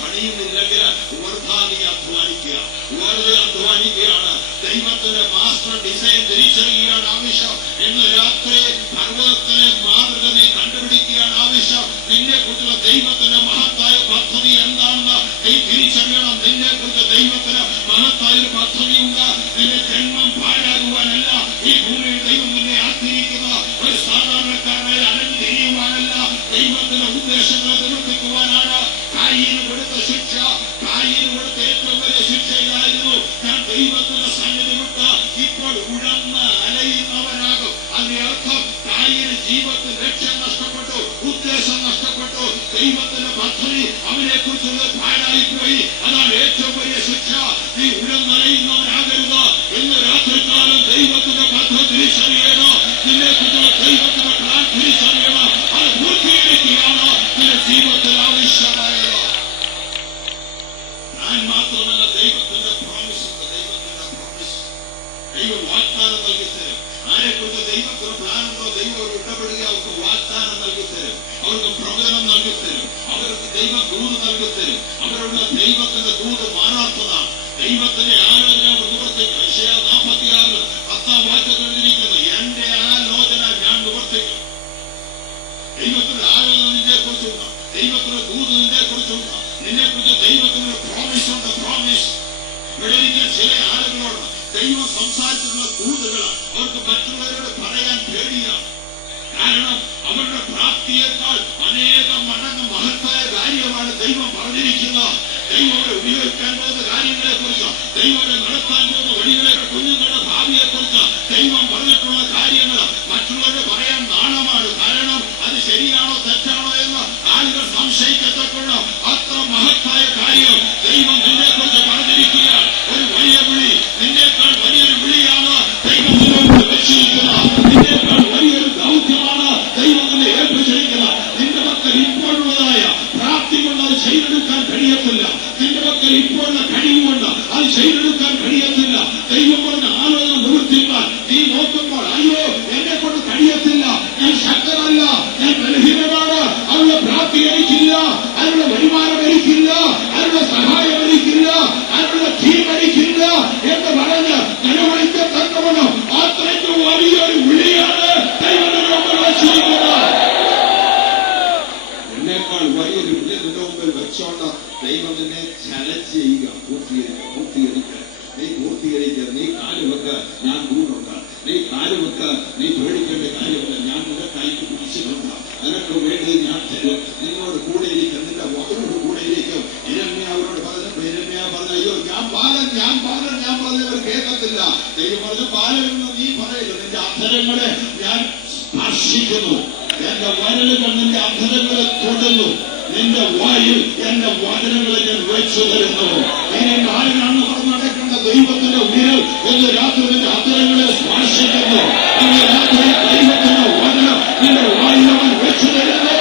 പണിയുന്നില്ലെങ്കിൽ വെറുതെ നീ അധ്വാനിക്കുക, വെറുതെ അധ്വാനിക്കുകയാണ്. ദൈവത്തിന്റെ മാസ്റ്റർ ഡിസൈൻ തിരിച്ചറിയുകയാണ് ആവശ്യം. ഇന്ന് രാത്രി പർവ്വതത്തിലെ മാതൃക നീ കണ്ടുപിടിക്കുകയാണ് ആവശ്യം. നിന്നെ കുറിച്ചുള്ള ദൈവത്തിന്റെ മഹത്തായ പദ്ധതി എന്താണെന്ന് നീ തിരിച്ചറിയണം. നിന്നെ കുറിച്ച് ദൈവത്തിന് മഹത്തായ ഒരു പദ്ധതിയുണ്ട്. നിന്റെ ജന്മം പാഴാകുവാനല്ല ഈ ഭൂമിയിൽ ദൈവം നിന്നെ ആഗ്രഹിക്കുന്ന ഒരു സാധാരണക്കാരനായി അലഞ്ഞു തിരിയുവാനല്ല. ദൈവത്തിന്റെ ഉദ്ദേശങ്ങളെ നിവർത്തിക്കുവാനാണ്. കായീന് കൊടുത്ത ശിക്ഷ, കായീന് കൊടുത്ത ഏറ്റവും വലിയ ശിക്ഷയിലായിരുന്നു ഞാൻ ദൈവത്തിന്റെ സന്നിധി വിട്ട് ഇപ്പോൾ ഉഴന്ന് അലയുന്നവനാകും. അതിന്റെ അർത്ഥം കായീന് ജീവിതത്തിൽ ലക്ഷ്യം നഷ്ടപ്പെട്ടു, ഉദ്ദേശം നഷ്ടപ്പെട്ടു. ദൈവത്തിന്റെ പദ്ധതി അവനെ കുറിച്ചുള്ളത് പാഴായിപ്പോയി. അതാണ് ഏറ്റവും വലിയ ശിക്ഷ. നീ ഉഴന്നലയുന്നവനാകരുത്. ഇന്ന് രാത്രികാലം ദൈവത്തിന്റെ പദ്ധതി തിരിച്ചറിയണോ? നിന്നെ കുറിച്ചുള്ള ദൈവത്തിന്റെ പ്ലാൻ തിരിച്ചറിയണോ? അത് പൂർത്തീകരിക്കുകയാണ് നിന്റെ ജീവിതത്തിൽ ആവശ്യമായത്. പ്ലാൻ മാത്രമല്ല, ദൈവത്തിന്റെ പ്രോമിസ് ഉണ്ട്. ദൈവത്തിന്റെ പ്രോമിസ്, ദൈവം വാഗ്ദാനം നൽകി തരും. ആരെക്കുറിച്ച് ദൈവത്തിന് പ്ലാനുണ്ടോ ദൈവം ഇടപെടുക, അവർക്ക് വാഗ്ദാനം നൽകിത്തരും, അവർക്ക് പ്രവചനം നൽകിത്തരും, അവർക്ക് ദൈവ ദൂത് നൽകിത്തരും. അവരുടെ ദൈവത്തിന്റെ ദൂത് മാറാത്തതാണ്. ദൈവത്തിന്റെ ആലോചന നിവർത്തിക്കും. യെശയ്യാ 46 10 വാക്യത്തിൽ എഴുതിയിരിക്കുന്നു, എന്റെ ആലോചന ഞാൻ നിവർത്തിക്കും. ദൈവത്തിന്റെ ആലോചന നിന്നെ കുറിച്ചുണ്ട്, ദൈവത്തിന്റെ ദൂത് നിന്നെ കുറിച്ചുണ്ട്, നിന്നെ കുറിച്ച് ദൈവത്തിന്റെ പ്രോമിസ് ഉണ്ട്. പ്രോമിസ് ഇവിടെ ഇരിക്കുന്ന ചില ആളുകളോട് ദൈവം സംസാരിച്ചിട്ടുള്ള ദൂതുകൾ അവർക്ക് മറ്റുള്ളവരോട് പറയാൻ പേടിയാണ്. കാരണം അവരുടെ പ്രാപ്തിയേക്കാൾ അനേകം മടങ്ങ് മഹത്തായ കാര്യമാണ് ദൈവം പറഞ്ഞിരിക്കുന്നത്. ദൈവം അവരെ ഉപയോഗിക്കാൻ പോകുന്ന കാര്യങ്ങളെ കുറിച്ച്, ദൈവം അവരെ നടത്താൻ പോകുന്ന വഴികളെ, കുഞ്ഞുങ്ങളുടെ ഭാവിയെ കുറിച്ച് ദൈവം പറഞ്ഞിട്ടുള്ള കാര്യങ്ങൾ മറ്റുള്ളവരെ പറയാൻ നാണമാണ്. കാരണം അത് ശരിയാണോ തെറ്റാണോ എന്ന് ആളുകൾ സംശയിക്കത്തക്കുള്ള അത്ര മഹത്തായ കാര്യം ദൈവം നിന്നെ കുറിച്ച് പറഞ്ഞിരിക്കുക. ഒരു വലിയ വിളി, നിന്നേക്കാൾ വലിയൊരു വിളിയാണ് ദൈവം നിന്നോട് വെച്ചിരിക്കുന്നത്. നിന്നേക്കാൾ വലിയൊരു ദൗത്യമാണ് ദൈവം നിന്നെ ഏൽപ്പിച്ചിരിക്കുന്നത്. നിന്റെ മക്കൾ ഇപ്പോഴുള്ളതായ പ്രാപ്തി കൊണ്ട് അത് ചെയ്തെടുക്കാൻ കഴിയത്തില്ല. നിന്റെ മക്കൾ ഇപ്പോഴുള്ള കഴിവുകൊണ്ട് അത് ചെയ്തെടുക്കാൻ കഴിയത്തില്ല. ദൈവം പറഞ്ഞ ആലോചന നിവർത്തിക്കാൻ നീ നോക്കുമ്പോൾ അയ്യോ എന്നെ കൊണ്ട് കഴിയത്തില്ല, ഞാൻ ശക്തനല്ല, ഞാൻ ബലഹീനമാണ്, അവരുടെ പ്രാപ്തി എനിക്കില്ല, അവരുടെ വരുമാനം എനിക്കില്ല, അവരുടെ സഹായം എനിക്കില്ല, അവരുടെ ടീം എനിക്കില്ല എന്ന് പറഞ്ഞ് നിലവിളിക്കത്തക്കവണ്ണം അത്രയ്ക്ക് വലിയൊരു വിളിയാണ് ദൈവത്തിന്റെ മുമ്പിൽ വെച്ചിരിക്കുന്നത്. എന്നേക്കാൾ വലിയൊരു വിളി നിന്റെ മുമ്പിൽ വെച്ചോണ്ട് ദൈവം നിന്നെ ചലഞ്ച് ചെയ്യുക. പൂർത്തീകരിക്കുക, നീ പൂർത്തീകരിക്കുക, നീ കാലുവെക്ക്, ഞാൻ കൂടുണ്ട്, നീ കാലുവെക്ക്, നീ പേടിക്കേണ്ട കാര്യമില്ല, ഞാൻ നിനക്കായിട്ട് പിടിച്ചിട്ടുണ്ട്, നിനക്ക് വേണ്ടി ഞാൻ തരും, നിന്നോട് കൂടെ ഇരിക്കും, നിന്റെ വാക്കോട് കൂടെ ഇരിക്കും. ഇരമ്യാവരോട് പറഞ്ഞപ്പോൾ ഇരമ്യാ പറഞ്ഞ അയ്യോ ഞാൻ പറഞ്ഞവർ കേൾക്കത്തില്ല. ദൈവം പറഞ്ഞ ബാലനെന്ന് നീ പറയില്ല, നിന്റെ അധരങ്ങളെ ഞാൻ സ്പർശിക്കുന്നു, എന്റെ വരലുകൾ നിന്റെ അധരങ്ങളെ തൊടുന്നു, നിന്റെ വായിൽ എന്റെ വചനങ്ങളെ ഞാൻ വെച്ചു തരുന്നു. ഇനി ആരാണ് പറഞ്ഞ് നടക്കേണ്ട ദൈവത്തിന്റെ വിരൽ എന്ന് രാത്രി നിന്റെ അധരങ്ങളെ സ്പർശിക്കുന്നു. ഇനി രാത്രി ദൈവത്തിന്റെ വചനം നിന്റെ വായിൽ അവൻ വെച്ചു തരുന്നു.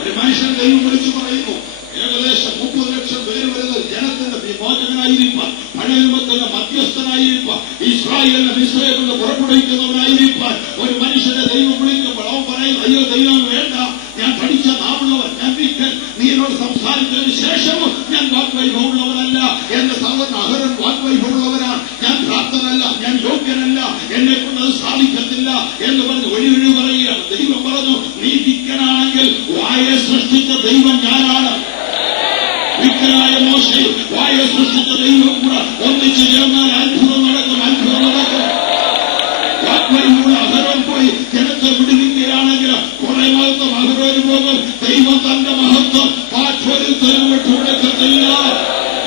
ഒരു മനുഷ്യൻ ദൈവം വിളിച്ചു പറയുന്നു, ഏകദേശം 30 ലക്ഷം പേര് വരുന്ന ജനത്തിന്റെ വിമോചകനായിരിക്കാൻ, പഴയ നിയമത്തിന്റെ മധ്യസ്ഥനായിരിക്കാൻ, ഇസ്രായേലിനെ മിസ്രയീമിൽ നിന്ന് പുറപ്പെടുവിക്കുന്നവനായിരിക്കാൻ ഒരു മനുഷ്യനെ ദൈവം വിളിക്കുമ്പോൾ അവൻ പറയും അയ്യോ ദൈവം വേണ്ട, ഞാൻ പഠിച്ച നാവുള്ളവൻ, ഞാൻ വിക്കൻ, നീ എന്നോട് സംസാരിച്ചതിന് ശേഷവും ഞാൻ വാഗ്വൈഭവമുള്ളവനല്ല, എന്റെ സഹോദരൻ അഹരോൻ വാഗ്വൈഭവമുള്ളവനാണ്, ഞാൻ പ്രാപ്തനല്ല, ഞാൻ യോഗ്യനല്ല, എന്നെ കൊണ്ട് അത് സാധിക്കത്തില്ല എന്ന് പറഞ്ഞ് ഒഴിവൊഴി പറയുകയാണ്. ദൈവം പറഞ്ഞു നീ വിക്കനാണെങ്കിൽ വായെ സൃഷ്ടിച്ച ദൈവം ഞാനാണ്. വിക്കനായ മോശയും വായെ സൃഷ്ടിച്ച ദൈവം കൂടെ ഒന്നിച്ച് ചേർന്നാൽ അത്ഭുതം നടക്കും. വാഗ്വൈഭവമുള്ള അഹരോൻ പോയി ജനത്തെ വിടുവിക്കുകയാണെങ്കിൽ കുറെ മഹത്വം അഹരോന് പോകും. ദൈവം തന്റെ മഹത്വം പാഠ്യോരുത്തരം വിട്ടുകൊടുക്കത്തില്ല.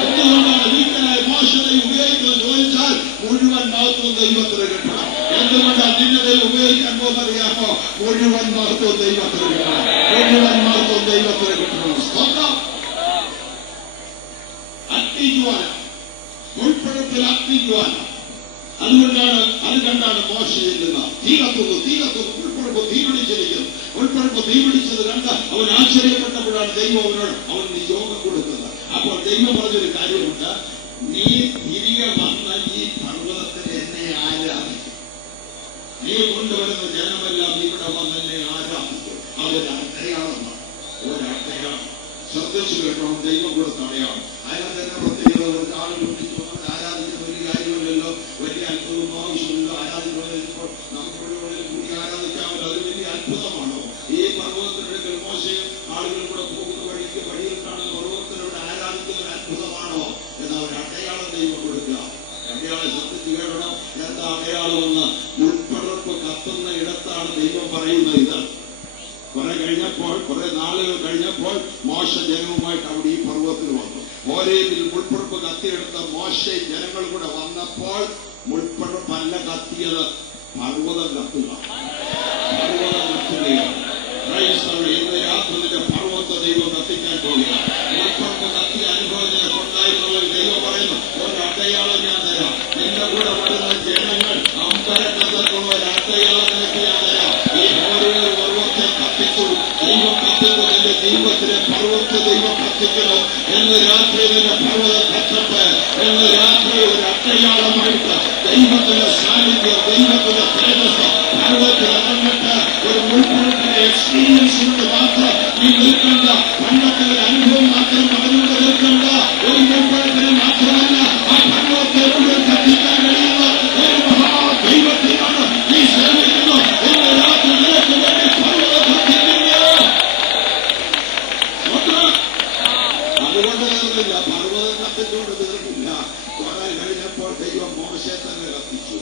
എന്തുകൊണ്ടാണ് വിക്കനായ മോശനെ ഉപയോഗിക്കുന്നത് ചോദിച്ചാൽ മുഴുവൻ മഹത്വം ദൈവത്തിന് കിട്ടണം. എന്തുകൊണ്ടാണ് നിന്നെ ദൈവം ഉപയോഗിക്കാൻ പോകുന്നറിയാമോ? മുഴുവൻ മഹത്വം ദൈവത്തിന് കിട്ടണം, മുഴുവൻ മഹത്വം ദൈവത്തിന് കിട്ടണം. സ്വന്തം അഗ്നിജ്വാല, ഉൾപ്പെടുത്തൽ അഗ്നിജ്വാല. അതുകൊണ്ടാണ് അത് കണ്ടാണ് മോശ ചെല്ലുന്നത്. തീ കത്തുന്നു, ഉൾപ്പെടുപ്പ് തീ പിടിച്ചിരിക്കുന്നു. ഉൾപ്പെടുപ്പ് തീ പിടിച്ചത് കണ്ട് അവൻ ആശ്ചര്യപ്പെട്ടപ്പോഴാണ് ദൈവം അവൻ നിയോഗം കൊടുക്കുന്നത്. അപ്പോൾ ദൈവം പറഞ്ഞൊരു കാര്യമുണ്ട്, നീ തിരികെ വന്ന ഈ പർവ്വതത്തിൽ എന്നെ ആരാധിക്കും. നീ കൊണ്ടുവരുന്ന ജനമെല്ലാം ഇവിടെ വന്നെന്നെ ആരാധിക്കും. അതൊരടയാളമാണ്, ഒരടയാളം. ശ്രദ്ധിച്ചു കേട്ടോ, ദൈവം കൊടുത്ത അടയാളം. അതിനകത്ത് തന്നെ പ്രത്യേകത ആളുകൾ ആരാധിക്കുന്ന വലിയ കാര്യമില്ലല്ലോ, വലിയ അത്ഭുതമോ ആവശ്യമില്ലല്ലോ. ആരാധിക്കുന്നപ്പോൾ നമുക്കിവിടെ കൂടി ആരാധിക്കാമല്ലോ, അത് വലിയ അത്ഭുതമാണോ? ഈ പർവ്വതത്തിനടുക്കൽ മോശയും ആളുകളും കൂടെ പോകുന്ന വഴിയിൽ കാണുന്ന പർവ്വതത്തിലൂടെ ആരാധിക്കുന്ന ഒരു അത്ഭുതമാണോ എന്നാ ഒരു അടയാളം ദൈവം കൊടുക്കുക. അടയാളം ശ്രദ്ധിച്ചു കേട്ടണം. എന്താ അടയാളമെന്ന്? ഉൾപ്പെടുപ്പ് കത്തുന്ന ഇടത്താണ് ദൈവം പറയുന്നത്. ഇത് കുറെ നാളുകൾ കഴിഞ്ഞപ്പോൾ മോശ ജനവുമായിട്ട് അവിടെ ഈ പർവ്വതത്തിൽ വന്നു. ഹോരേബിൽ മുൾപ്പുറപ്പ് കത്തിയെടുത്ത മോശയും ജനങ്ങൾ കൂടെ വന്നപ്പോൾ മുൾപ്പുറപ്പല്ല കത്തിയത്, പർവ്വതം കത്തുകയാണ്. ഇന്ന് രാത്രിയുടെ പർവ്വത ദൈവം കത്തിക്കാൻ പോവുകയാണ്. മുൾപ്പുറപ്പ് കത്തിയ അനുഭവത്തിനെ കൊണ്ടായിരുന്നവർ ദൈവം പറയുന്നു ഒരു അടയാളം ഞാൻ തരാം. നിന്റെ കൂടെ വരുന്ന ജനങ്ങൾ അമ്പരക്കത്തുള്ള ഒരു അടയാളം നിനക്ക് ഞാൻ തരാം. ഈ ഹോരേബിൽ പർവ്വത്തെ കത്തിച്ചു ദൈവം കത്തിക്കുന്നു. എന്റെ ദൈവത്തിലെ പർവ്വത്തെ ദൈവം കത്തിക്കുന്നു എന്ന് രാത്രി നിന്റെ പർവ്വതം കത്തട്ടെ വിശ്വസിച്ചുകൊണ്ട് മാത്രം നീ നിൽക്കണ്ട. പണ്ടത്തെ ഒരു അനുഭവം മാത്രം പറഞ്ഞുകൊണ്ട് നിൽക്കണ്ട. ഒരു മുമ്പഴത്തിന് മാത്രമല്ല, ആ പർവ്വതത്തെ മുഴുവൻ കത്തിക്കാൻ കഴിയുന്ന ഒരു മഹാദൈവത്തെയാണ് നീ സേവിക്കുന്നു. ഇന്ന് രാത്രി നിനക്ക് വേണ്ടി പർവ്വതം കത്തിക്കുന്നു. അതുകൊണ്ട് തീർന്നില്ല, പർവ്വതം കത്തിച്ചുകൊണ്ട് തീർന്നില്ല. കുറെ കഴിഞ്ഞപ്പോൾ ദൈവം മോശയെ തന്നെ കത്തിച്ചു.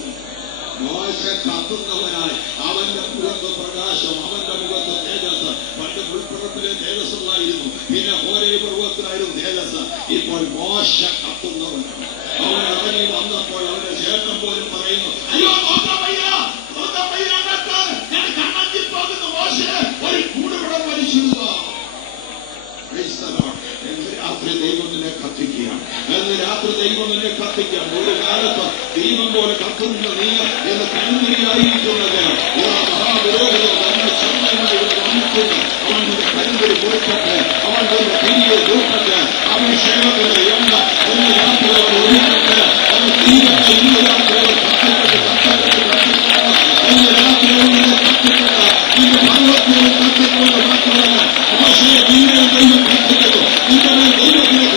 മോശ കത്തുന്നവനായി അവന്റെ മുഖത്ത് പ്രകാശം, അവന്റെ മുഖത്ത് തേജസ്. പണ്ട് മുൾപ്പുറത്തിലെ തേജസ്സുള്ളായിരുന്നു, പിന്നെ ഓരോ പർവ്വത്തിലായിരുന്നു തേജസ്. ഇപ്പോൾ മോശ കത്തുന്നവനാണ്. അവൻ ഇറങ്ങി വന്നപ്പോൾ അവന്റെ ചേട്ടൻ പോലും പറയുന്നു, അയ്യോ ഞാൻ കണ്ണഞ്ചി പോകുന്ന മോശ ഒരു കൂടുവിടം വലിച്ചിടുക. എന്ന് രാത്രി ദൈവം നിന്നെ കത്തിക്കുകയാണ്. എന്ന് രാത്രി ദൈവം നിന്നെ കത്തിക്കുകയാണ്. ഒരു കാലത്ത് ദൈവം പോലെ കത്തുന്ന നീ എന്ന് കരുതലിയായിരിക്കുന്നത് മഹാവിരോധം തന്നെ സ്വന്തമായി വന്നിട്ടുണ്ട്. അവൻ നിന്റെ കരുതൽ കൊടുക്കട്ടെ, അവൻ നിന്റെ തിരികെ കൊടുക്കട്ടെ. അഭിഷേകത്തിന്റെ എണ്ണ എന്ന് രാത്രി അവൻ ഒരുക്കട്ടെ. അവൻ ദൈവത്തെ ഇന്ന് രാത്രി അവർ കത്തിക്കട്ടെ, എന്ന് രാത്രി നിന്നെ കത്തിക്കട്ടെ. നിന്റെ പർവ്വത്തിൽ കത്തിക്കൊണ്ട് മാത്രമല്ല, മോശയെ ദൈവം കത്തിക്കുന്നു. നിന്റെ ദൈവത്തിന്റെ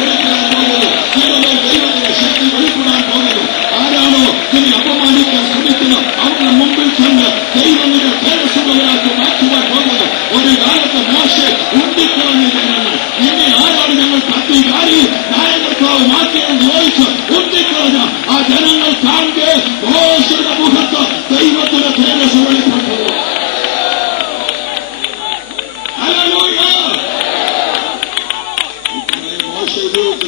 വെളിപ്പെടാൻ പോകുന്നു. നിന്റെ ദൈവത്തിന്റെ ശക്തി വെളിപ്പെടാൻ പോകുന്നു. ആരാണോ നിന്നെ അപമാനിക്കാൻ ശ്രമിക്കുന്നു അവരുടെ മുമ്പിൽ ചെന്ന് ദൈവം നിന്റെ തേജസ്സുള്ളവരാക്കി മാറ്റുവാൻ പോകുന്നു. ഒരു കാലത്ത് മോശെ ഉണ്ടിക്കളഞ്ഞ ജനങ്ങൾ നിന്നെ ആരാണ് ഞങ്ങൾ കത്തി കാരി നായകർക്കാവ് മാറ്റിയെന്ന് ചോദിച്ച് ഉണ്ടിക്കളഞ്ഞ ആ ജനങ്ങൾ കാണെ മോശയുടെ മുഖത്ത് ദൈവത്തിന്റെ തേജസ് വെളിപ്പെട്ടു.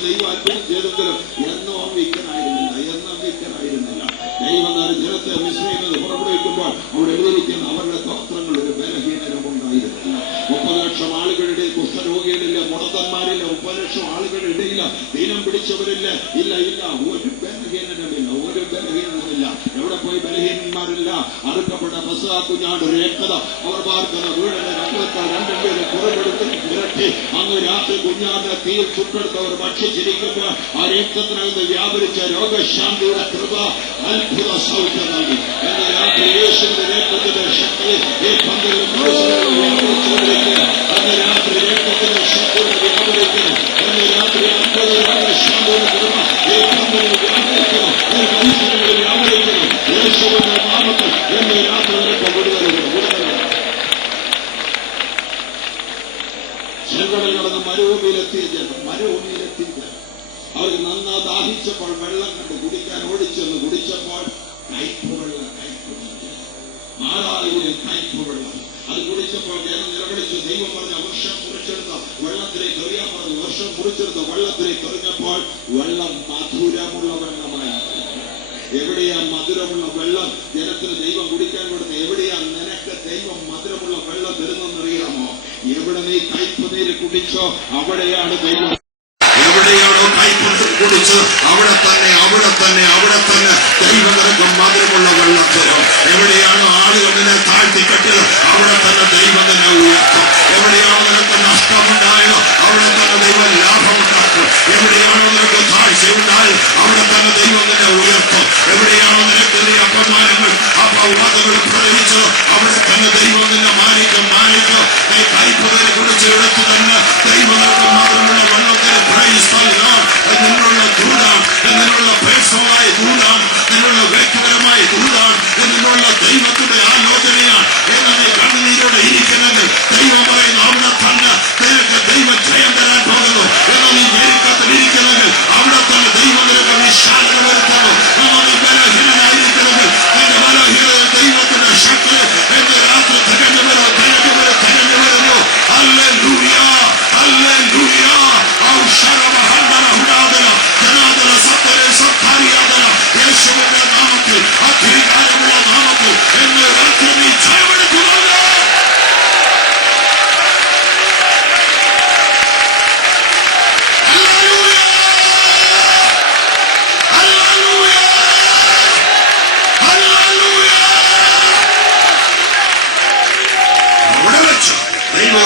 ദൈവം അത്ഭുതം ചെയ്തെങ്കിലും എന്നും വീക്കനായിരുന്നില്ല. ദൈവം ജനത്തെ മിശ്രയിൽ പുറപ്പെടുവിക്കുമ്പോൾ അവിടെ എഴുതിയിരിക്കുന്ന അവരുടെ ഗോത്രങ്ങൾ ഒരു ബലഹീനരമുണ്ടായിരുന്നില്ല. 30 ലക്ഷം ആളുകളുടെ കുഷ്ഠരോഗികളില്ല, മുടന്തന്മാരില്ല, 30 ലക്ഷം ആളുകളുടെ ഇടയില്ല, ദീനം പിടിച്ചവരില്ല. ഇല്ല, ഒരു ബലഹീനമില്ല. എവിടെ പോയി ബലഹീനന്മാരില്ല? അറുക്കപ്പെട്ട പെസഹ കുഞ്ഞാട് ഒരു ഏകത അവർ പാർക്കുന്ന വീടിന്റെ രംഗത്ത് രണ്ടുപേരെ പുറപ്പെടുത്തി വിരട്ടി അന്ന് രാത്രി കുഞ്ഞാടിനെ തീയിൽ ചുട്ടെടുത്തവർ ഭക്ഷിച്ചിരിക്കുമ്പോൾ ആ രക്തത്തിനകത്ത് വ്യാപരിച്ച രോഗശാന്തിയുടെ കൃപ അത്ഭുത സൗഖ്യം നൽകി. എന്ന് രാത്രി യേശുവിന്റെ രക്തത്തിന്റെ ശക്തി ഈ പന്തലിൽ വ്യാപരിച്ചുകൊണ്ടിരിക്കുക. അന്ന് രാത്രി രക്തത്തിന്റെ ശക്തിയുടെ വ്യാപരിക്കുന്നു. എന്ന് രാത്രി അത്ഭുത രോഗശാന്തിയുടെ കൃപ ഈ പന്തലിൽ വ്യാപരിക്കുന്നു. ഈ മനുഷ്യരുടെ വ്യാപരിക്കുന്നു. യേശുവിന്റെ നാമത്തിൽ എന്ന് രാത്രി നിനക്ക് വിടുതലുണ്ട്. ചെങ്കടൽ കടന്ന് മരുഭൂമിയിലെത്തിയ അവർക്ക് നന്നാ ദാഹിച്ചപ്പോൾ വെള്ളം കണ്ട് കുടിക്കാൻ ഓടിച്ചെന്ന് കുടിച്ചപ്പോൾ കയ്പ് വെള്ളം 4000 കയ്പ് വെള്ളം. അത് കുടിച്ചപ്പോൾ ജനം നിലവിളിച്ചു. ദൈവം പറഞ്ഞ വർഷം മുറിച്ചെടുത്ത വെള്ളത്തിലേക്ക് എറിയാൻ പറഞ്ഞു. വർഷം മുറിച്ചെടുത്ത വെള്ളത്തിലേക്ക് എറിഞ്ഞപ്പോൾ വെള്ളം മധുരമുള്ള വെള്ളമായി. എവിടെയാ മധുരമുള്ള വെള്ളം ജനത്തിന് ദൈവം കുടിക്കാൻ കൊടുത്ത്? എവിടെയാ നിനക്ക് ദൈവം മധുരമുള്ള വെള്ളം തരുന്നെന്നറിയാമോ? എവിടെ നീ കയ്പ് നീര് കുടിച്ചോ അവിടെയാണ് ദൈവം. എവിടെയാണോ കയ്പ് കുടിച്ച് അവിടെ തന്നെ ദൈവം നിനക്ക് മധുരമുള്ള വെള്ളം തരും. എവിടെയാണോ ആളുകൾ നിന്നെ താഴ്ത്തിക്കെട്ടിയത് അവിടെ തന്നെ ദൈവം നിന്നെ ഉയർത്തും. എവിടെയാണോ നിനക്ക് നഷ്ടമുണ്ടായോ അവിടെ തന്നെ ദൈവം ലാഭമുണ്ടാക്കും. എവിടെയാണോ നിനക്ക് താഴ്ചയുണ്ടായത് അവിടെ തന്നെ ദൈവം നിന്നെ ഉയർത്തും. എവിടെയാണോ നിനക്ക് നീ അപമാനങ്ങൾ അപവാദങ്ങൾ പ്രവഹിച്ചത് അവിടെ തന്നെ ദൈവം നിന്നെ മാനിക്കും. നീ കയ്പുതരെ കുറിച്ച് എടുത്തു തന്നെ ദൈവം നിനക്ക് മാത്രമുള്ള വെള്ളത്തിന് പ്രൈസ് നൽകാം. നിന്നുള്ള ദൂരാണ്, നിന്നുള്ള പേഴ്സണലായ ദൂരാണ്, നിന്നുള്ള വ്യക്തിപരമായ ദൂരാണ്, നിന്നുള്ള ദൈവത്തിന്റെ ആലോചനയാണ്. എന്ന് നീ കണ്ണുനീരോടെ ഇരിക്കുന്നത് ദൈവം പറയുന്നു അവിടെ തന്നെ നിനക്ക് ദൈവം ജയം തരാൻ പോകുന്നു. എന്ന് നീ ഞെരുക്കത്തിലിരിക്കുന്നത് അവിടെ തന്നെ ദൈവം നിനക്ക് വിശാലത വരുത്തുന്നു. എന്ന് നീ ബലഹീനനായിരിക്കുന്നത് നിന്റെ ബലഹീനത ദൈവത്തിന്റെ ശക്തി എന്ന് രാത്രി തികഞ്ഞു വരുന്നു. Hallelujah, hallelujah. യേശുവിന്റെ നാമത്തിൽ, അധികാരമുള്ള നാമത്തിൽ എന്ന് രാത്രി നീ ജയമെടുക്കുക.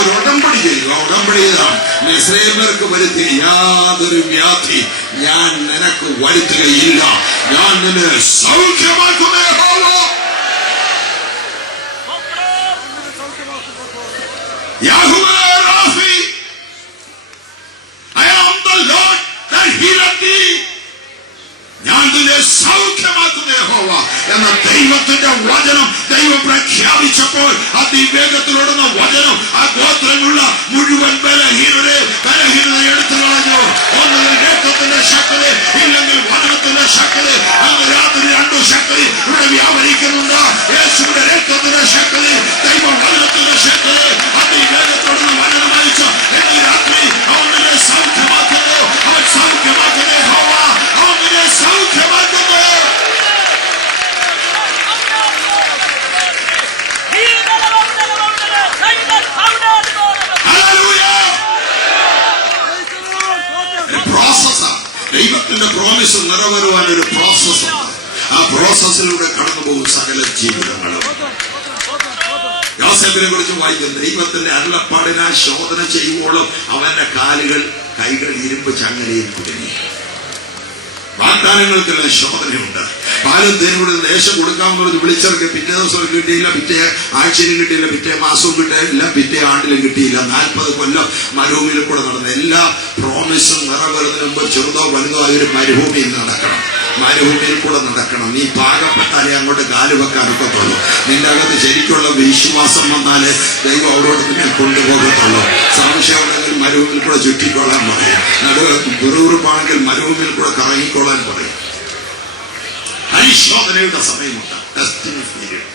ഒരു ഉടമ്പടി ചെയ്യുക. ഉടമ്പടി ഇതാണ്: ഇസ്രായേൽക്കാർക്ക് വരുത്തിയ യാതൊരു വ്യാധി ഞാൻ നിനക്ക് വരുത്തുകയില്ല. ഞാൻ നിന്നെ സൗഖ്യമാക്കുന്ന Yahweh Raphi, I am the Lord that healeth thee. ഞാൻ നിന്നെ സൗഖ്യമാക്കുന്ന യഹോവ എന്ന ദൈവത്തിന്റെ വചനം ദൈവം പ്രഖ്യാപിച്ചപ്പോൾ അതിവേഗത്തിലോടുന്ന വചനം ആ ഗോത്രമുള്ള മുഴുവൻ ബലഹീനത എടുത്തു കളഞ്ഞു. ഒന്നുകിൽ രക്തത്തിന്റെ ശക്തി, ഇല്ലെങ്കിൽ വചനത്തിന്റെ ശക്തി. അന്ന് രാത്രി രണ്ടു ശക്തി ഇവിടെ വ്യാപരിക്കുന്നുണ്ട്. യേശുവിന്റെ രക്തത്തിന്റെ ശക്തി, ദൈവ വചനത്തിന്റെ ശക്തി. അതിവേഗത്തോടുന്ന വചനം അയച്ചു എന്നീ രാത്രി അവൻ നിന്നെ സൗഖ്യമാക്കുന്നു. അവൻ സൗഖ്യമാക്കുന്ന യഹോവ അവൻ നിന്നെ സൗഖ്യമാക്കുന്നു. ദൈവത്തിന്റെ പ്രോമിസ് നിറവേറുവാൻ ഒരു പ്രോസസ് ഉണ്ട്. ആ പ്രോസസ്സിലൂടെ കടന്നു പോകും സകല ജീവിതങ്ങളും. യോസേഫിനെ കുറിച്ച് വായിക്കും, ദൈവത്തിന്റെ അരുളപ്പാടിനാൽ ശോധന ചെയ്യുവോളം അവന്റെ കൈകൾ ഇരുമ്പ് ചങ്ങലയിൽ കുടുങ്ങി. വാഗ്ദാനങ്ങൾക്കെല്ലാം ശോധനയുണ്ട്. പാലും തേനോട് ദേശം കൊടുക്കാമെന്നുള്ളത് വിളിച്ചവർക്ക് പിറ്റേ ദിവസം കിട്ടിയില്ല, പിറ്റേ ആഴ്ചയിലും കിട്ടിയില്ല, പിറ്റേ മാസവും കിട്ടിയില്ല, പിറ്റേ ആണ്ടിലും കിട്ടിയില്ല. 40 കൊല്ലം മരുഭൂമിയിൽ കൂടെ നടന്ന എല്ലാ പ്രോമിസും നിറവേറുന്നതിന് മുമ്പ് ചെറുതോ വലുതോ ആയ ഒരു മരുഭൂമിയിൽ നടക്കണം. മരുഭൂമിയിൽ കൂടെ നടക്കണം. നീ പാകപ്പെട്ടാലേ അങ്ങോട്ട് കാലുവെക്കാനൊക്കത്തുള്ളൂ. നിന്റെ അകത്ത് ശരിക്കുള്ള വിശ്വാസം വന്നാലേ ദൈവം അവരോട് നിന്നെ കൊണ്ടുപോകത്തുള്ളൂ. സംശയമുണ്ടെങ്കിൽ മരുഭൂമിയിൽ കൂടെ ചുറ്റിക്കൊള്ളാൻ പറയും. വെറുപ്പാണെങ്കിൽ മരുഭൂമിയിൽ കൂടെ കറങ്ങിക്കൊള്ളാൻ പറയും. പരിശോധനയുടെ സമയമുണ്ട്. Testing period.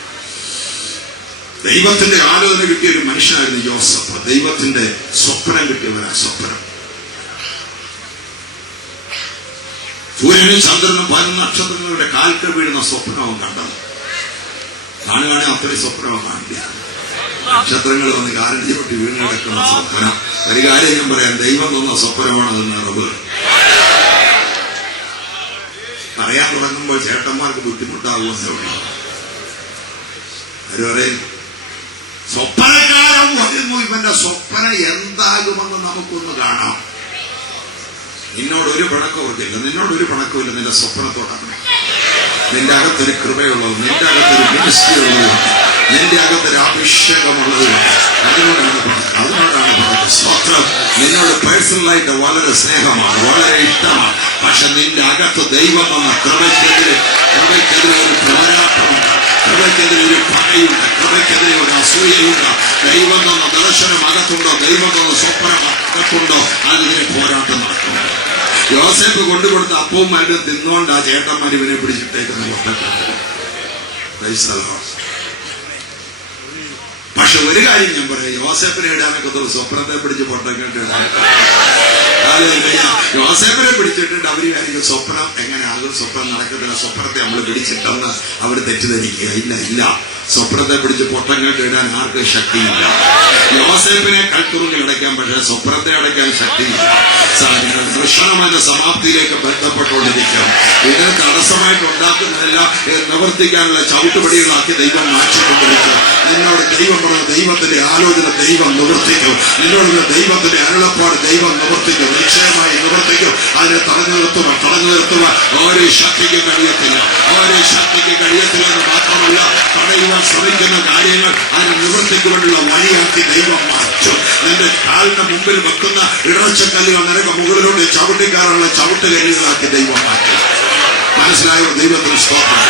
ദൈവത്തിന്റെ ആലോചന കിട്ടിയ ഒരു മനുഷ്യനായിരുന്നു യോസഫ്. ദൈവത്തിന്റെ സ്വപ്നം കിട്ടിയവനാ. സ്വപ്നം സൂര്യനും ചന്ദ്രനും 10 നക്ഷത്രങ്ങളുടെ കാൽക്കൽ വീഴുന്ന സ്വപ്നവും കണ്ടത്. കാണുകയാണെ അത്രയും സ്വപ്നവും കാണില്ല. നക്ഷത്രങ്ങൾ വന്ന് കാലിന്റെ ചവിട്ടി വീണ് കിടക്കുന്ന സ്വപ്നം. ഒരു കാര്യം ഞാൻ പറയാം, ദൈവം തന്ന സ്വപ്നമാണ് അത് നിറവ്. പറയാൻ തുടങ്ങുമ്പോൾ ചേട്ടന്മാർക്ക് ബുദ്ധിമുട്ടാകുമെന്നേ ഉള്ളൂ. അവര് പറയും സ്വപ്നകാലം വരുന്നു, ഇവന്റെ സ്വപ്ന എന്താകുമെന്ന് നമുക്കൊന്ന് കാണാം. നിന്നോട് ഒരു പിണക്കമില്ല, നിന്നോടൊരു പിണക്കമില്ല. നിന്റെ സ്വപ്നത്തോടാണ്. നിന്റെ അകത്തൊരു കൃപയുള്ളത്, നിന്റെ അകത്തൊരു മിനിസ്ട്രി ഉള്ളത്, നിന്റെ അകത്തൊരു അഭിഷേകമുള്ളത്. അതിനോടാണ് പറഞ്ഞത് സ്വത്രം. നിന്നോട് പേഴ്സണലായിട്ട് വളരെ സ്നേഹമാണ്, വളരെ ഇഷ്ടമാണ്. പക്ഷെ നിന്റെ അകത്ത് ദൈവം എന്ന കൃപയ്ക്കെതിരെ ഒരു പോരാട്ടമുണ്ട്. കൃപയ്ക്കെതിരെ ഒരു പകയുണ്ട്. കൃപയ്ക്കെതിരെ ഒരു അസൂയയുണ്ട്. ദൈവം എന്ന ദർശനം അകത്തുണ്ടോ, ദൈവം എന്ന സ്വപ്നം അകത്തുണ്ടോ, അതിനെ പോരാട്ടം നടക്കുന്നു. യോസേഫ് കൊണ്ടുകൊടുത്ത അപ്പവും മരുന്നും തിന്നുകൊണ്ട് ആ ചേട്ടന്മാർ ഇവനെ പിടിച്ചിട്ടേക്കുന്ന പക്ഷെ ഒരു കാര്യം ഞാൻ പറയാം, യോസേഫിനെ ഇടാനൊക്കത്തുള്ളൂ. സ്വപ്നത്തെ പിടിച്ച് പൊട്ടങ്ങോട്ട് ഇടാൻ. യോസേഫിനെ പിടിച്ചിട്ടുണ്ട്. അവർ വിചാരിക്കും സ്വപ്നം എങ്ങനെയാകും, സ്വപ്നം നടക്കത്തില്ല, സ്വപ്നത്തെ നമ്മൾ പിടിച്ചിട്ടെന്ന് അവർ തെറ്റിദ്ധരിക്കുക. ഇല്ല, സ്വപ്നത്തെ പിടിച്ച് പൊട്ടങ്ങോട്ട് ഇടാൻ ആർക്കും ശക്തിയില്ല. യോസേഫിനെ കൽത്തുറുങ്കിൽ അടയ്ക്കാൻ, പക്ഷേ സ്വപ്നത്തെ അടയ്ക്കാൻ ശക്തിയില്ല. ദർശനമെന്ന സമാപ്തിയിലേക്ക് ബന്ധപ്പെട്ടുകൊണ്ടിരിക്കും. ഇതിന് തടസ്സമായിട്ട് ഉണ്ടാക്കുന്നതല്ല, നിവർത്തിക്കാനുള്ള ചവിട്ടുപടികളാക്കി ദൈവം മാറ്റിക്കൊണ്ടിരിക്കും. നിന്നോട് ദൈവം പറഞ്ഞ ദൈവത്തിന്റെ ആലോചന ദൈവം നിവർത്തിക്കും. നിന്നോട് ദൈവത്തിന്റെ അരുളപ്പാട് ദൈവം നിവർത്തിക്കും. നിശ്ചയമായി നിവർത്തിക്കും. അതിനെ തടഞ്ഞു നിർത്തുക ഓരോ ശക്തിക്ക് കഴിയത്തില്ല. എന്ന് മാത്രമല്ല, തടയുവാൻ ശ്രമിക്കുന്ന കാര്യങ്ങൾ അതിന് നിവൃത്തിക്ക് വേണ്ടിയുള്ള വഴിയാക്കി ദൈവം മാറ്റും. നിന്റെ കാലിന് മുമ്പിൽ വെക്കുന്ന ഇടർച്ചക്കല്ലുകൾ നിനക്ക് മുകളിലൂടെ ചവിട്ടിക്കാറുള്ള ചവിട്ടുകല്ലുകളാക്കി ദൈവം മാറ്റും. മനസ്സിലായോ? ദൈവത്തിന് സ്തോത്രം.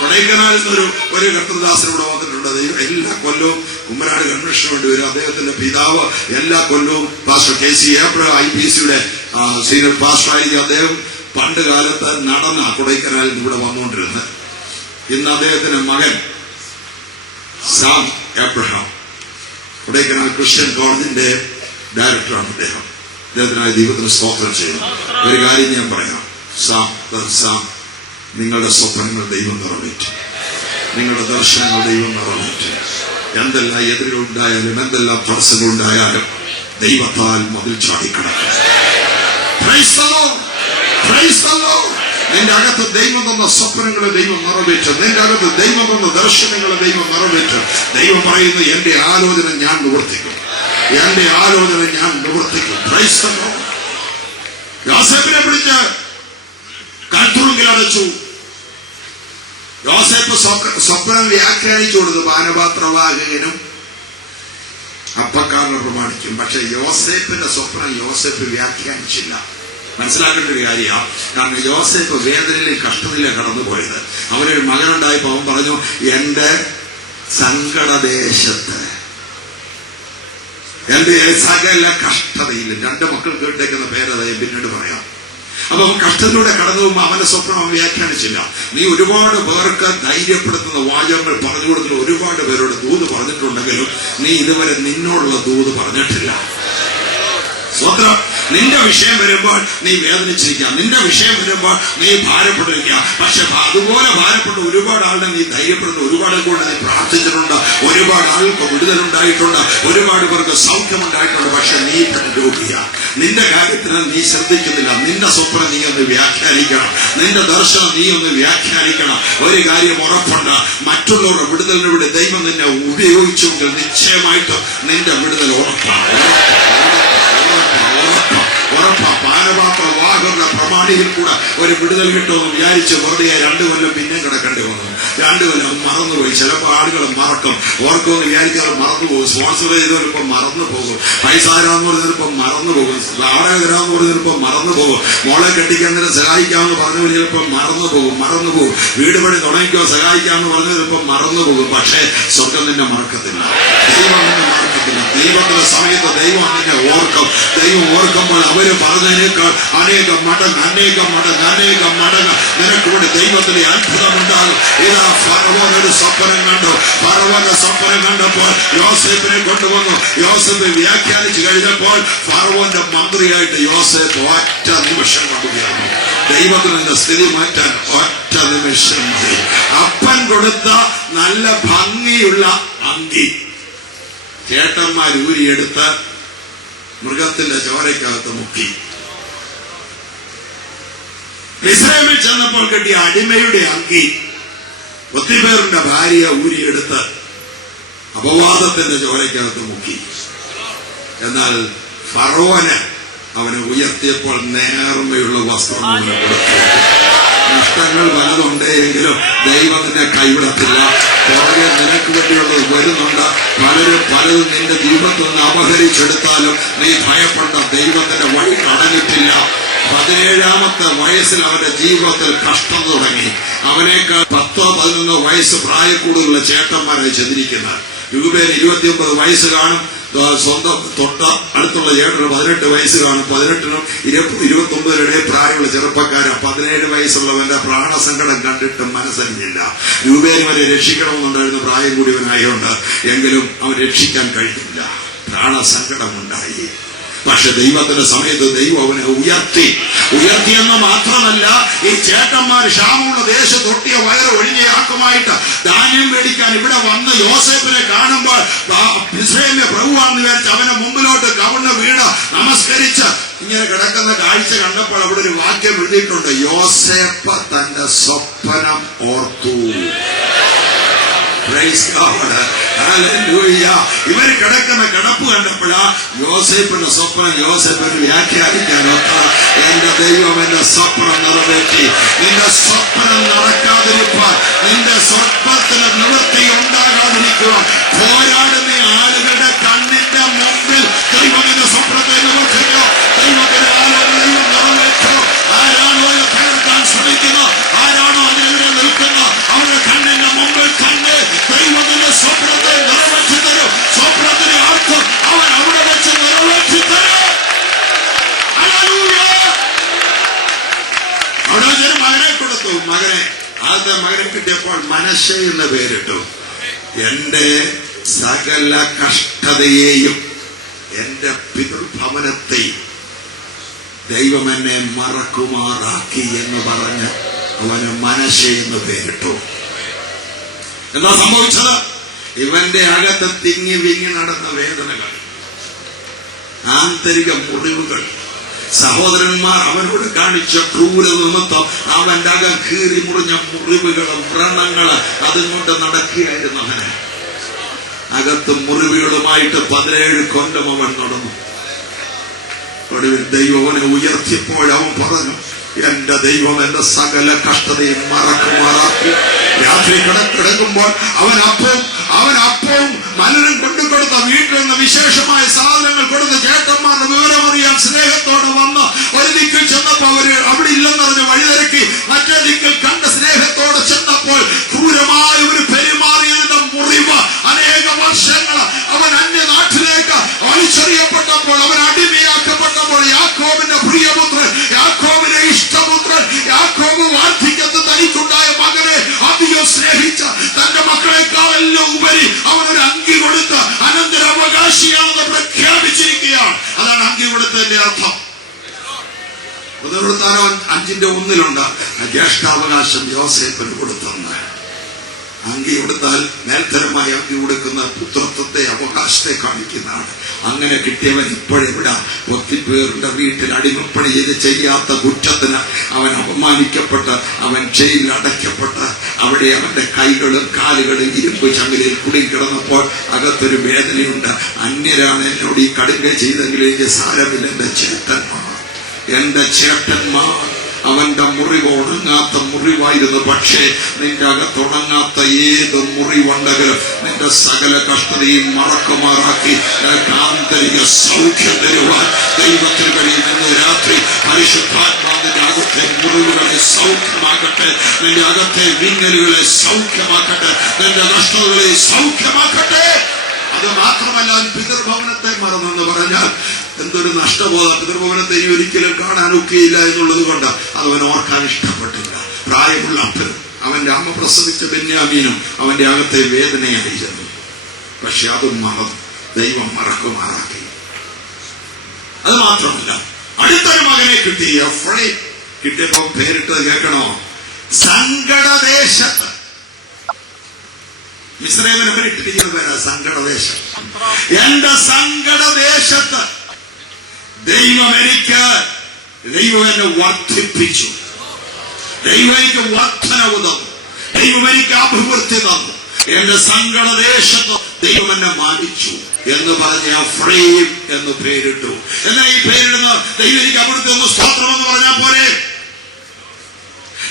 കൊടൈക്കനാലിൽ നിന്ന് ഒരു കർത്തൃദാസൻ ഇവിടെ വന്നിട്ടുണ്ട്. എല്ലാ കൊല്ലവും കുമ്മനാട് കൺവെൻഷന് വേണ്ടി വരും. അദ്ദേഹത്തിന്റെ പിതാവ് എല്ലാ കൊല്ലവും പാസ്റ്റർ KC ഏബ്രഹാം IPCയുടെ സീനിയർ പാസ്റ്ററായിരിക്കും. അദ്ദേഹം പണ്ട് കാലത്ത് നടന്ന കൊടൈക്കനാലിൽ ഇവിടെ വന്നുകൊണ്ടിരുന്നത്. ഇന്ന് അദ്ദേഹത്തിന്റെ മകൻ സാം ഏബ്രഹാം കൊടൈക്കനാൽ ക്രിസ്ത്യൻ കോളേജിന്റെ ഡയറക്ടറാണ് അദ്ദേഹം. അദ്ദേഹത്തിനായി ദൈവത്തിന് സ്തോത്രം ചെയ്യുന്നു. ഒരു കാര്യം ഞാൻ പറയാം, സാം നിങ്ങളുടെ സ്വപ്നങ്ങൾ ദൈവം നിറവേറ്റും. നിങ്ങളുടെ ദർശനങ്ങൾ ദൈവം നിറവേറ്റും. എന്തെല്ലാം എതിരുണ്ടായാലും എന്തെല്ലാം തടസ്സങ്ങളുണ്ടായാലും ദൈവത്താൽ മതിൽ ചാടിക്കടക്കും. നിന്റെ അകത്ത് ദൈവം തന്ന സ്വപ്നങ്ങളെ ദൈവം നിറവേറ്റും. നിന്റെ അകത്ത് ദൈവം തന്ന ദർശനങ്ങളെ ദൈവം നിറവേറ്റും. ദൈവം പറയുന്നു, എന്റെ ആലോചന ഞാൻ നിവർത്തിക്കും. യോസേഫിനെ പിടിച്ച് കൽത്തുറുങ്കിൽ അടച്ചു. യോസേപ്പ് സ്വപ്നം വ്യാഖ്യാനിച്ചു കൊടുത്തു. പാനപാത്രവാഹകനും അപ്പക്കാരനെ പ്രമാണിക്കും. പക്ഷെ യോസേപ്പിന്റെ സ്വപ്നം യോസേപ്പ് വ്യാഖ്യാനിച്ചില്ല. മനസ്സിലാക്കേണ്ട ഒരു കാര്യമാണ്. കാരണം യോസേപ്പ് വേദനയിലേക്ക് കഷ്ടതയിലേക്ക് കടന്നുപോയത്. അവനൊരു മകനുണ്ടായപ്പോ അവൻ പറഞ്ഞു, എന്റെ സങ്കടദേശത്ത് എന്റെ സകല കഷ്ടതയിലും. 2 മക്കൾക്ക് ഇട്ടേക്കുന്ന പേരതായി പിന്നീട് പറയാം. അപ്പൊ അവൻ കഷ്ടത്തിലൂടെ കടന്നു പോകുമ്പോൾ അവന്റെ സ്വപ്നം അവൻ വ്യാഖ്യാനിച്ചില്ല. നീ ഒരുപാട് പേർക്ക് ധൈര്യപ്പെടുത്തുന്ന വാചകങ്ങൾ പറഞ്ഞു കൊടുക്കുന്ന ഒരുപാട് പേരോട് ദൂത് പറഞ്ഞിട്ടുണ്ടെങ്കിലും നീ ഇതുവരെ നിന്നോടുള്ള ദൂത് പറഞ്ഞിട്ടില്ല. സ്വത്രം. നിന്റെ വിഷയം വരുമ്പോൾ നീ വേദനിച്ചിരിക്കാം, നിന്റെ വിഷയം വരുമ്പോൾ നീ ഭാരപ്പെട്ടിരിക്കാം. പക്ഷെ അതുപോലെ ഭാരപ്പെട്ട ഒരുപാട് ആളുടെ നീ ധൈര്യപ്പെടുന്ന ഒരുപാട് കൊണ്ട് നീ പ്രാർത്ഥിച്ചിട്ടുണ്ട്. ഒരുപാട് ആൾക്ക് വിടുതലുണ്ടായിട്ടുണ്ട്, ഒരുപാട് പേർക്ക് സൗഖ്യമുണ്ടായിട്ടുണ്ട്. പക്ഷെ നീ രോഗിയ. നിന്റെ കാര്യത്തിന് നീ ശ്രദ്ധിക്കുന്നില്ല. നിന്റെ സ്വപ്നം നീ ഒന്ന് വ്യാഖ്യാനിക്കണം, നിന്റെ ദർശനം നീ ഒന്ന് വ്യാഖ്യാനിക്കണം. ഒരു കാര്യം ഉറപ്പുണ്ട്, മറ്റുള്ളവരുടെ വിടുതലിന് വേണ്ടി ദൈവം നിന്നെ ഉപയോഗിച്ചുവെങ്കിൽ നിശ്ചയമായിട്ടും നിന്റെ വിടുതൽ ഉറപ്പാണ്. പാനപാത്രവാഹകരുടെ പ്രമാണിയിൽ കൂടെ ഒരു വിടുതൽ കിട്ടുമെന്ന് വിചാരിച്ച് വെറുതെ 2 കൊല്ലം പിന്നെയും കിടക്കേണ്ടി വന്നു. 2 കൊല്ലം മറന്നുപോയി. ചിലപ്പോൾ ആളുകൾ മറക്കും, ഓർക്കുമെന്ന് വിചാരിക്കാതെ മറന്നുപോകും. സ്പോൺസർ ചെയ്തവരിപ്പം മറന്നുപോകും, പൈസ തരാമെന്ന് പറഞ്ഞതിപ്പം മറന്നുപോകും, വാടക തരാമെന്ന് പറഞ്ഞതിപ്പം മറന്നുപോകും, മോളെ കെട്ടിക്കുന്നതിന് സഹായിക്കാമെന്ന് പറഞ്ഞവർ ചിലപ്പം മറന്നുപോകും. വീട് പണി തുടങ്ങിക്കോ സഹായിക്കാമെന്ന് പറഞ്ഞത് ചിലപ്പം മറന്നുപോകും. പക്ഷേ സ്വർഗം നിന്നെ മറക്കത്തില്ല, ദൈവം നിന്നെ മറക്കത്തില്ല. ദൈവത്തിന്റെ സമയത്ത് ദൈവം നിന്നെ ഓർക്കും. ദൈവം ഓർക്കുമ്പോൾ അവര് പറഞ്ഞതിനേക്കാൾ അനേകം മടങ്ങ് നിനക്ക് വേണ്ടി ദൈവത്തിന്റെ അത്ഭുതമുണ്ടാകും. ഇതാ ഫറവോൻ ഒരു സ്വപ്നം കണ്ടു. ഫറവോന്റെ സ്വപ്നം കണ്ടപ്പോൾ യോസേപ്പിനെ കൊണ്ടുവന്നു. യോസേപ്പ് വ്യാഖ്യാനിച്ചു കഴിഞ്ഞപ്പോൾ ഫറവോന്റെ മന്ത്രിയായിട്ട് യോസേപ്പ് ഒറ്റ നിമിഷം കൊണ്ടുവന്നു. ദൈവത്തിന് നിന്റെ സ്ഥിതി മാറ്റാൻ ഒറ്റ നിമിഷം മതി. അപ്പൻ കൊടുത്ത നല്ല ഭംഗിയുള്ള അങ്കി ചേട്ടന്മാർ ഊരിയെടുത്ത് മൃഗത്തിന്റെ ചോരയ്ക്കകത്ത് മുക്കി. മിസ്രൈമിൽ ചെന്നപ്പോൾ കിട്ടിയ അടിമയുടെ അങ്കി ഒത്തിരിപേരുടെ ഭാര്യ ഊരിയെടുത്ത് അപവാദത്തിന്റെ ചോരയ്ക്കകത്ത് മുക്കി. എന്നാൽ ഫറവോന് അവനെ ഉയർത്തിയപ്പോൾ നേർമയുള്ള വസ്ത്രം കൊടുത്തു. നഷ്ടങ്ങൾ പലതുണ്ടെങ്കിലും ദൈവത്തിന്റെ കൈവിടത്തില്ല. പുറകെ നിനക്ക് വേണ്ടിയുള്ളത് വരുന്നുണ്ട്. പലതും നിന്റെ ജീവിതത്തിൽ നിന്ന് അപഹരിച്ചെടുത്താലും നീ ഭയപ്പെട്ട ദൈവത്തിന്റെ വഴി കടന്നിട്ടില്ല. 17-ാമത്തെ വയസ്സിൽ അവന്റെ ജീവിതത്തിൽ കഷ്ടം തുടങ്ങി. അവനേക്കാൾ 10-11 വയസ്സ് പ്രായക്കൂടുതലുള്ള ചേട്ടന്മാരായി ചെന്നിരിക്കുന്നത്. രൂപേൻ 29 വയസ്സ് കാണും. സ്വന്തം തൊട്ട അടുത്തുള്ള ചേട്ടന് 18 വയസ്സ് കാണും. 18-നും 29-നും പ്രായമുള്ള ചെറുപ്പക്കാരൻ 17 വയസ്സുള്ളവന്റെ പ്രാണസങ്കടം കണ്ടിട്ട് മനസ്സറിഞ്ഞില്ല. രൂപേൻ വരെ രക്ഷിക്കണമെന്നുണ്ടായിരുന്നു, പ്രായം കൂടിയവനായോണ്ട്. എങ്കിലും അവൻ രക്ഷിക്കാൻ കഴിഞ്ഞില്ല, പ്രാണസങ്കടമുണ്ടായി. പക്ഷെ ദൈവത്തിന്റെ സമയത്ത് ദൈവം അവനെ ഉയർത്തിയെന്ന് മാത്രമല്ല, ഈ ചേട്ടന്മാർ ക്ഷാമമുള്ള ദേശത്ത് ഒട്ടിയ വയറ് ഒഴിഞ്ഞയാക്കുമായിട്ട് ധാന്യം മേടിക്കാൻ ഇവിടെ വന്ന് യോസേപ്പിനെ കാണുമ്പോൾ മിസ്രൈമിലെ പ്രഭുവാണെന്ന് വിചാരിച്ച് അവന്റെ മുമ്പിലോട്ട് കവിണ്ണ് വീണ് നമസ്കരിച്ച് ഇങ്ങനെ കിടക്കുന്ന കാഴ്ച കണ്ടപ്പോൾ അവിടെ ഒരു വാക്യം എഴുതിയിട്ടുണ്ട്, യോസേപ്പ് തന്റെ സ്വപ്നം ഓർത്തു. ഇവര് കിടക്കുന്ന കിടപ്പ് കണ്ടപ്പോഴാ യോസേപ്പിന്റെ സ്വപ്നം യോസേപ്പിന് വ്യാഖ്യാനിക്കാനൊത്ത എന്റെ ദൈവം എന്റെ സ്വപ്നം നിറവേറ്റി. നിന്റെ സ്വപ്നം നടക്കാതിരിക്കാൻ, നിന്റെ സ്വപ്നത്തിന് നിവൃത്തി ഉണ്ടാകാതിരിക്കുവാൻ പോരാടുന്ന ആളുകളുടെ കണ്ണിന്റെ മുമ്പിൽ ദൈവം എന്റെ സ്വപ്നത്തെ നിവർത്തിക്കോ. ദൈവത്തിന്റെ ആളുകൾ ദൈവം നിറവേറ്റോ. ആരാണോ അത് തകർക്കാൻ ശ്രമിക്കുന്നത്, ആരാണോ അതിനെതിരെ നിൽക്കുന്ന അവരുടെ കണ്ണിന്റെ മുമ്പിൽ കണ്ട് ദൈവത്തിന്റെ സ്വപ്നത്തെ നിറവേറ്റി തരും. സ്വപ്നത്തിന് അർത്ഥം അവൻ അവിടെ വെച്ച് നിറവേറ്റി തരും. അവിടെ വെച്ചൊരു മകനെ കൊടുത്തു. ആദ്യത്തെ മകനെ കിട്ടിയപ്പോൾ മനശ്ശെ എന്ന് പേരിട്ടു. എന്റെ സകല കഷ്ടതയെയും എന്റെ പിതൃഭവനത്തെയും ദൈവം എന്നെ മറക്കുമാറാക്കി എന്ന് പറഞ്ഞ് അവന് മനശ്ശെ എന്ന് പേരിട്ടു. എന്താ സംഭവിച്ചത്? ഇവന്റെ അകത്ത് തിങ്ങി വിങ്ങി നടന്ന വേദനകൾ, ആന്തരിക മുറിവുകൾ, സഹോദരന്മാർ അവനോട് കാണിച്ച ക്രൂരത നിമിത്തം അവന്റെ അകം കീറി മുറിഞ്ഞ മുറിവുകളും വ്രണങ്ങള് അതുകൊണ്ട് നടക്കുകയായിരുന്നു. അവന് അകത്ത് മുറിവുകളുമായിട്ട് 17 കൊല്ലം അവൻ നടന്നു. ഒടുവിൽ ദൈവം അവനെ ഉയർത്തിയപ്പോൾ അവൻ പറഞ്ഞു, എന്റെ ദൈവം എന്റെ സകല കഷ്ടതയും മറക്കുമാറാക്കി. രാത്രി കിടക്കുമ്പോൾ അവൻ അപ്പവും മലരും കൊണ്ടുകൊടുത്ത വീട്ടിൽ നിന്ന് വിശേഷമായ സാധനങ്ങൾ കൊടുത്ത് ചേട്ടന്മാരുടെ വിവരമറിയാൻ സ്നേഹത്തോടെ വന്ന് ഒരു ദിക്കിൽ ചെന്നപ്പോ അവര് അവിടെ ഇല്ലെന്നറിഞ്ഞ് വഴിതിരക്കി മറ്റേ ദിക്കിൽ കണ്ട സ്നേഹത്തോടെ ചെന്നപ്പോൾ ക്രൂരമായ ഒരു പെരുമാറിയതിന്റെ മുറിവ് അനേക വർഷങ്ങൾ അവൻ അന്യനാട്ടിലേക്ക് വലിച്ചെറിയപ്പെട്ടപ്പോൾ, അവൻ അടിമയാക്കപ്പെട്ടപ്പോൾ, യാക്കോബിന്റെ പ്രിയപുത്രൻ, യാക്കോബിന്റെ ഇഷ്ടപുത്രൻ, യാക്കോബ് വാർദ്ധക്യത്തിൽ തനിക്കുണ്ടായ മകനെ അധികം സ്നേഹിച്ച തന്റെ മക്കളെക്കാളെല്ലാം ഉപരി അവനൊരു അങ്കി കൊടുത്ത് അനന്തരാവകാശിയാണെന്ന് പ്രഖ്യാപിച്ചിരിക്കുകയാണ്. അതാണ് അങ്കി കൊടുത്തതിന്റെ അർത്ഥം. പുനരുത്ഥാനം 5:1 ജ്യേഷ്ഠാവകാശം യോസേഫിന് കൊടുത്തെന്ന്. അങ്കി കൊടുത്താൽ മേൽത്തരമായി അങ്കി കൊടുക്കുന്ന പുത്രത്വത്തെ, അവകാശത്തെ കാണിക്കുന്നതാണ്. അങ്ങനെ കിട്ടിയവൻ ഇപ്പോഴെവിടെ? ഒത്തിപ്പേരുടെ വീട്ടിൽ അടിമപ്പണി ചെയ്ത് ചെയ്യാത്ത കുറ്റത്തിന് അവൻ അപമാനിക്കപ്പെട്ട് അവൻ ജയിലിൽ അടയ്ക്കപ്പെട്ട് അവിടെ അവന്റെ കൈകളും കാലുകളും ഇരുമ്പ് ചങ്ങലയിൽ കുടുങ്ങിക്കിടന്നപ്പോൾ അകത്തൊരു വേദനയുണ്ട്. അന്യരാണ് എന്നോട് ഈ കടുകை ചെയ്തെങ്കിലും എനിക്ക് സാരമില്ല. എന്റെ ചേട്ടന്മാർ അവന്റെ മുറിവ് ഉണങ്ങാത്ത മുറിവായിരുന്നു. പക്ഷേ നിന്റെ അകത്തുണങ്ങാത്ത ഏത് മുറിവുണ്ടെങ്കിലും നിന്റെ സകല കഷ്ടതയും മറക്കുമാറാക്കി ആന്തരിക സൗഖ്യം തരുവാൻ ദൈവത്തിന് കഴിയും. ഇന്ന് രാത്രി പരിശുദ്ധാത്മാവിന്റെ അകത്തെ മുറിവുകളെ സൗഖ്യമാക്കട്ടെ, നിന്റെ അകത്തെ വിങ്ങലുകളെ സൗഖ്യമാക്കട്ടെ, നിന്റെ കഷ്ടതകളെ സൗഖ്യമാക്കട്ടെ. അത് മാത്രമല്ല, പിതൃഭവനത്തെ മറന്നെന്ന് പറഞ്ഞാൽ എന്തൊരു നഷ്ടബോധം. പിതൃഭവനത്തെ ഇനി ഒരിക്കലും കാണാനൊക്കെയില്ല എന്നുള്ളത് കൊണ്ട് അതവൻ ഓർക്കാൻ ഇഷ്ടപ്പെട്ടില്ല. പ്രായമുള്ള അപ്പനും അവന്റെ അമ്മ പ്രസവിച്ച ബെന്യാമീനും അവന്റെ അകത്തെ വേദനയായിരുന്നു. പക്ഷെ അതും ദൈവം മറക്കുമാറാക്കി. അത് മാത്രമല്ല, അടുത്തൊരു മകനെ കിട്ടി. എഫ്രൈം കിട്ടിയപ്പോ പേരിട്ടത് കേൾക്കണോ? സങ്കടദേശത്ത്. മിസ്രൈമിനെ ഇട്ടിരിക്കുന്ന പേരാ സങ്കടദേശം. എന്റെ സങ്കടദേശത്ത് ദൈവം എന്നെ വർദ്ധിപ്പിച്ചു. ദൈവം എനിക്ക് വർദ്ധനവ് തന്നു. ദൈവം എനിക്ക് അഭിവൃദ്ധി തന്നു. എന്റെ സങ്കടദേശത്ത് ദൈവം എന്നെ മാനിച്ചു എന്ന് പറഞ്ഞ് എഫ്രൈം എന്ന് പേരിട്ടു. എന്നാൽ ഈ പേരിടുന്ന ദൈവം എനിക്ക് അഭിവൃദ്ധി തന്നു സ്തോത്രം എന്ന് പറഞ്ഞാൽ പോരെ?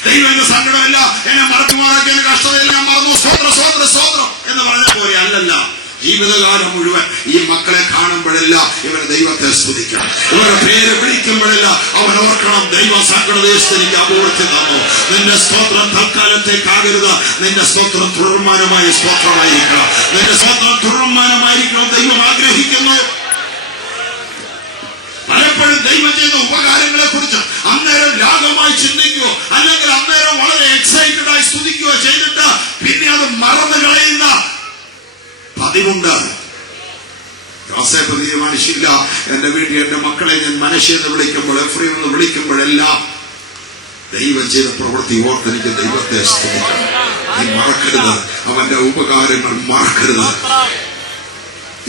ദൈവം എന്റെ സങ്കടമില്ല, എന്നെ മറക്കുമാറാക്കി, എന്റെ കഷ്ടതയിൽ ഞാൻ മറന്നു, സ്തോത്രം സ്തോത്രം സ്തോത്രം എന്ന് പറഞ്ഞാൽ പോരെ? അല്ലല്ല. ജീവിതകാലം മുഴുവൻ ഈ മക്കളെ കാണുമ്പോഴെല്ലാം ഇവരെ ദൈവത്തെ സ്തുതിക്കണം. ഇവരുടെ പേര് വിളിക്കുമ്പോഴെല്ലാം അവൻ ഓർക്കണം, ദൈവം സങ്കടദേശത്ത് എനിക്ക് അഭിവൃദ്ധി തന്നു. നിന്റെ സ്തോത്രം തൽക്കാലത്തേക്കാകരുത്. നിന്റെ സ്തോത്രം തുടർമാനമായ സ്തോത്രമായിരിക്കണം. നിന്റെ സ്തോത്രം തുടർമാനമായിരിക്കണം ദൈവം ആഗ്രഹിക്കുന്നു. പലപ്പോഴും ദൈവം ചെയ്ത ഉപകാരങ്ങളെ കുറിച്ച് അന്നേരം രാഗമായി ചിന്തിക്കുകയോ അല്ലെങ്കിൽ അന്നേരം വളരെ എക്സൈറ്റഡ് ആയി സ്തുതിക്കുകയോ ചെയ്തിട്ട് പിന്നെ അത് മറന്നു കളയുന്ന പതിവുണ്ട്. യോസേഫ് തീരുമാനിച്ചില്ല, എന്റെ വീട്ടിൽ എന്റെ മക്കളെ ഞാൻ മനശ്ശെ എന്ന് വിളിക്കുമ്പോൾ, എഫ്രൈം എന്ന് വിളിക്കുമ്പോഴെല്ലാം ദൈവം ചെയ്ത പ്രവൃത്തി ഓർത്തെനിക്ക് ദൈവത്തെ സ്തുതിക്കണം. നീ മറക്കരുത്, അവന്റെ ഉപകാരങ്ങൾ മറക്കരുത്.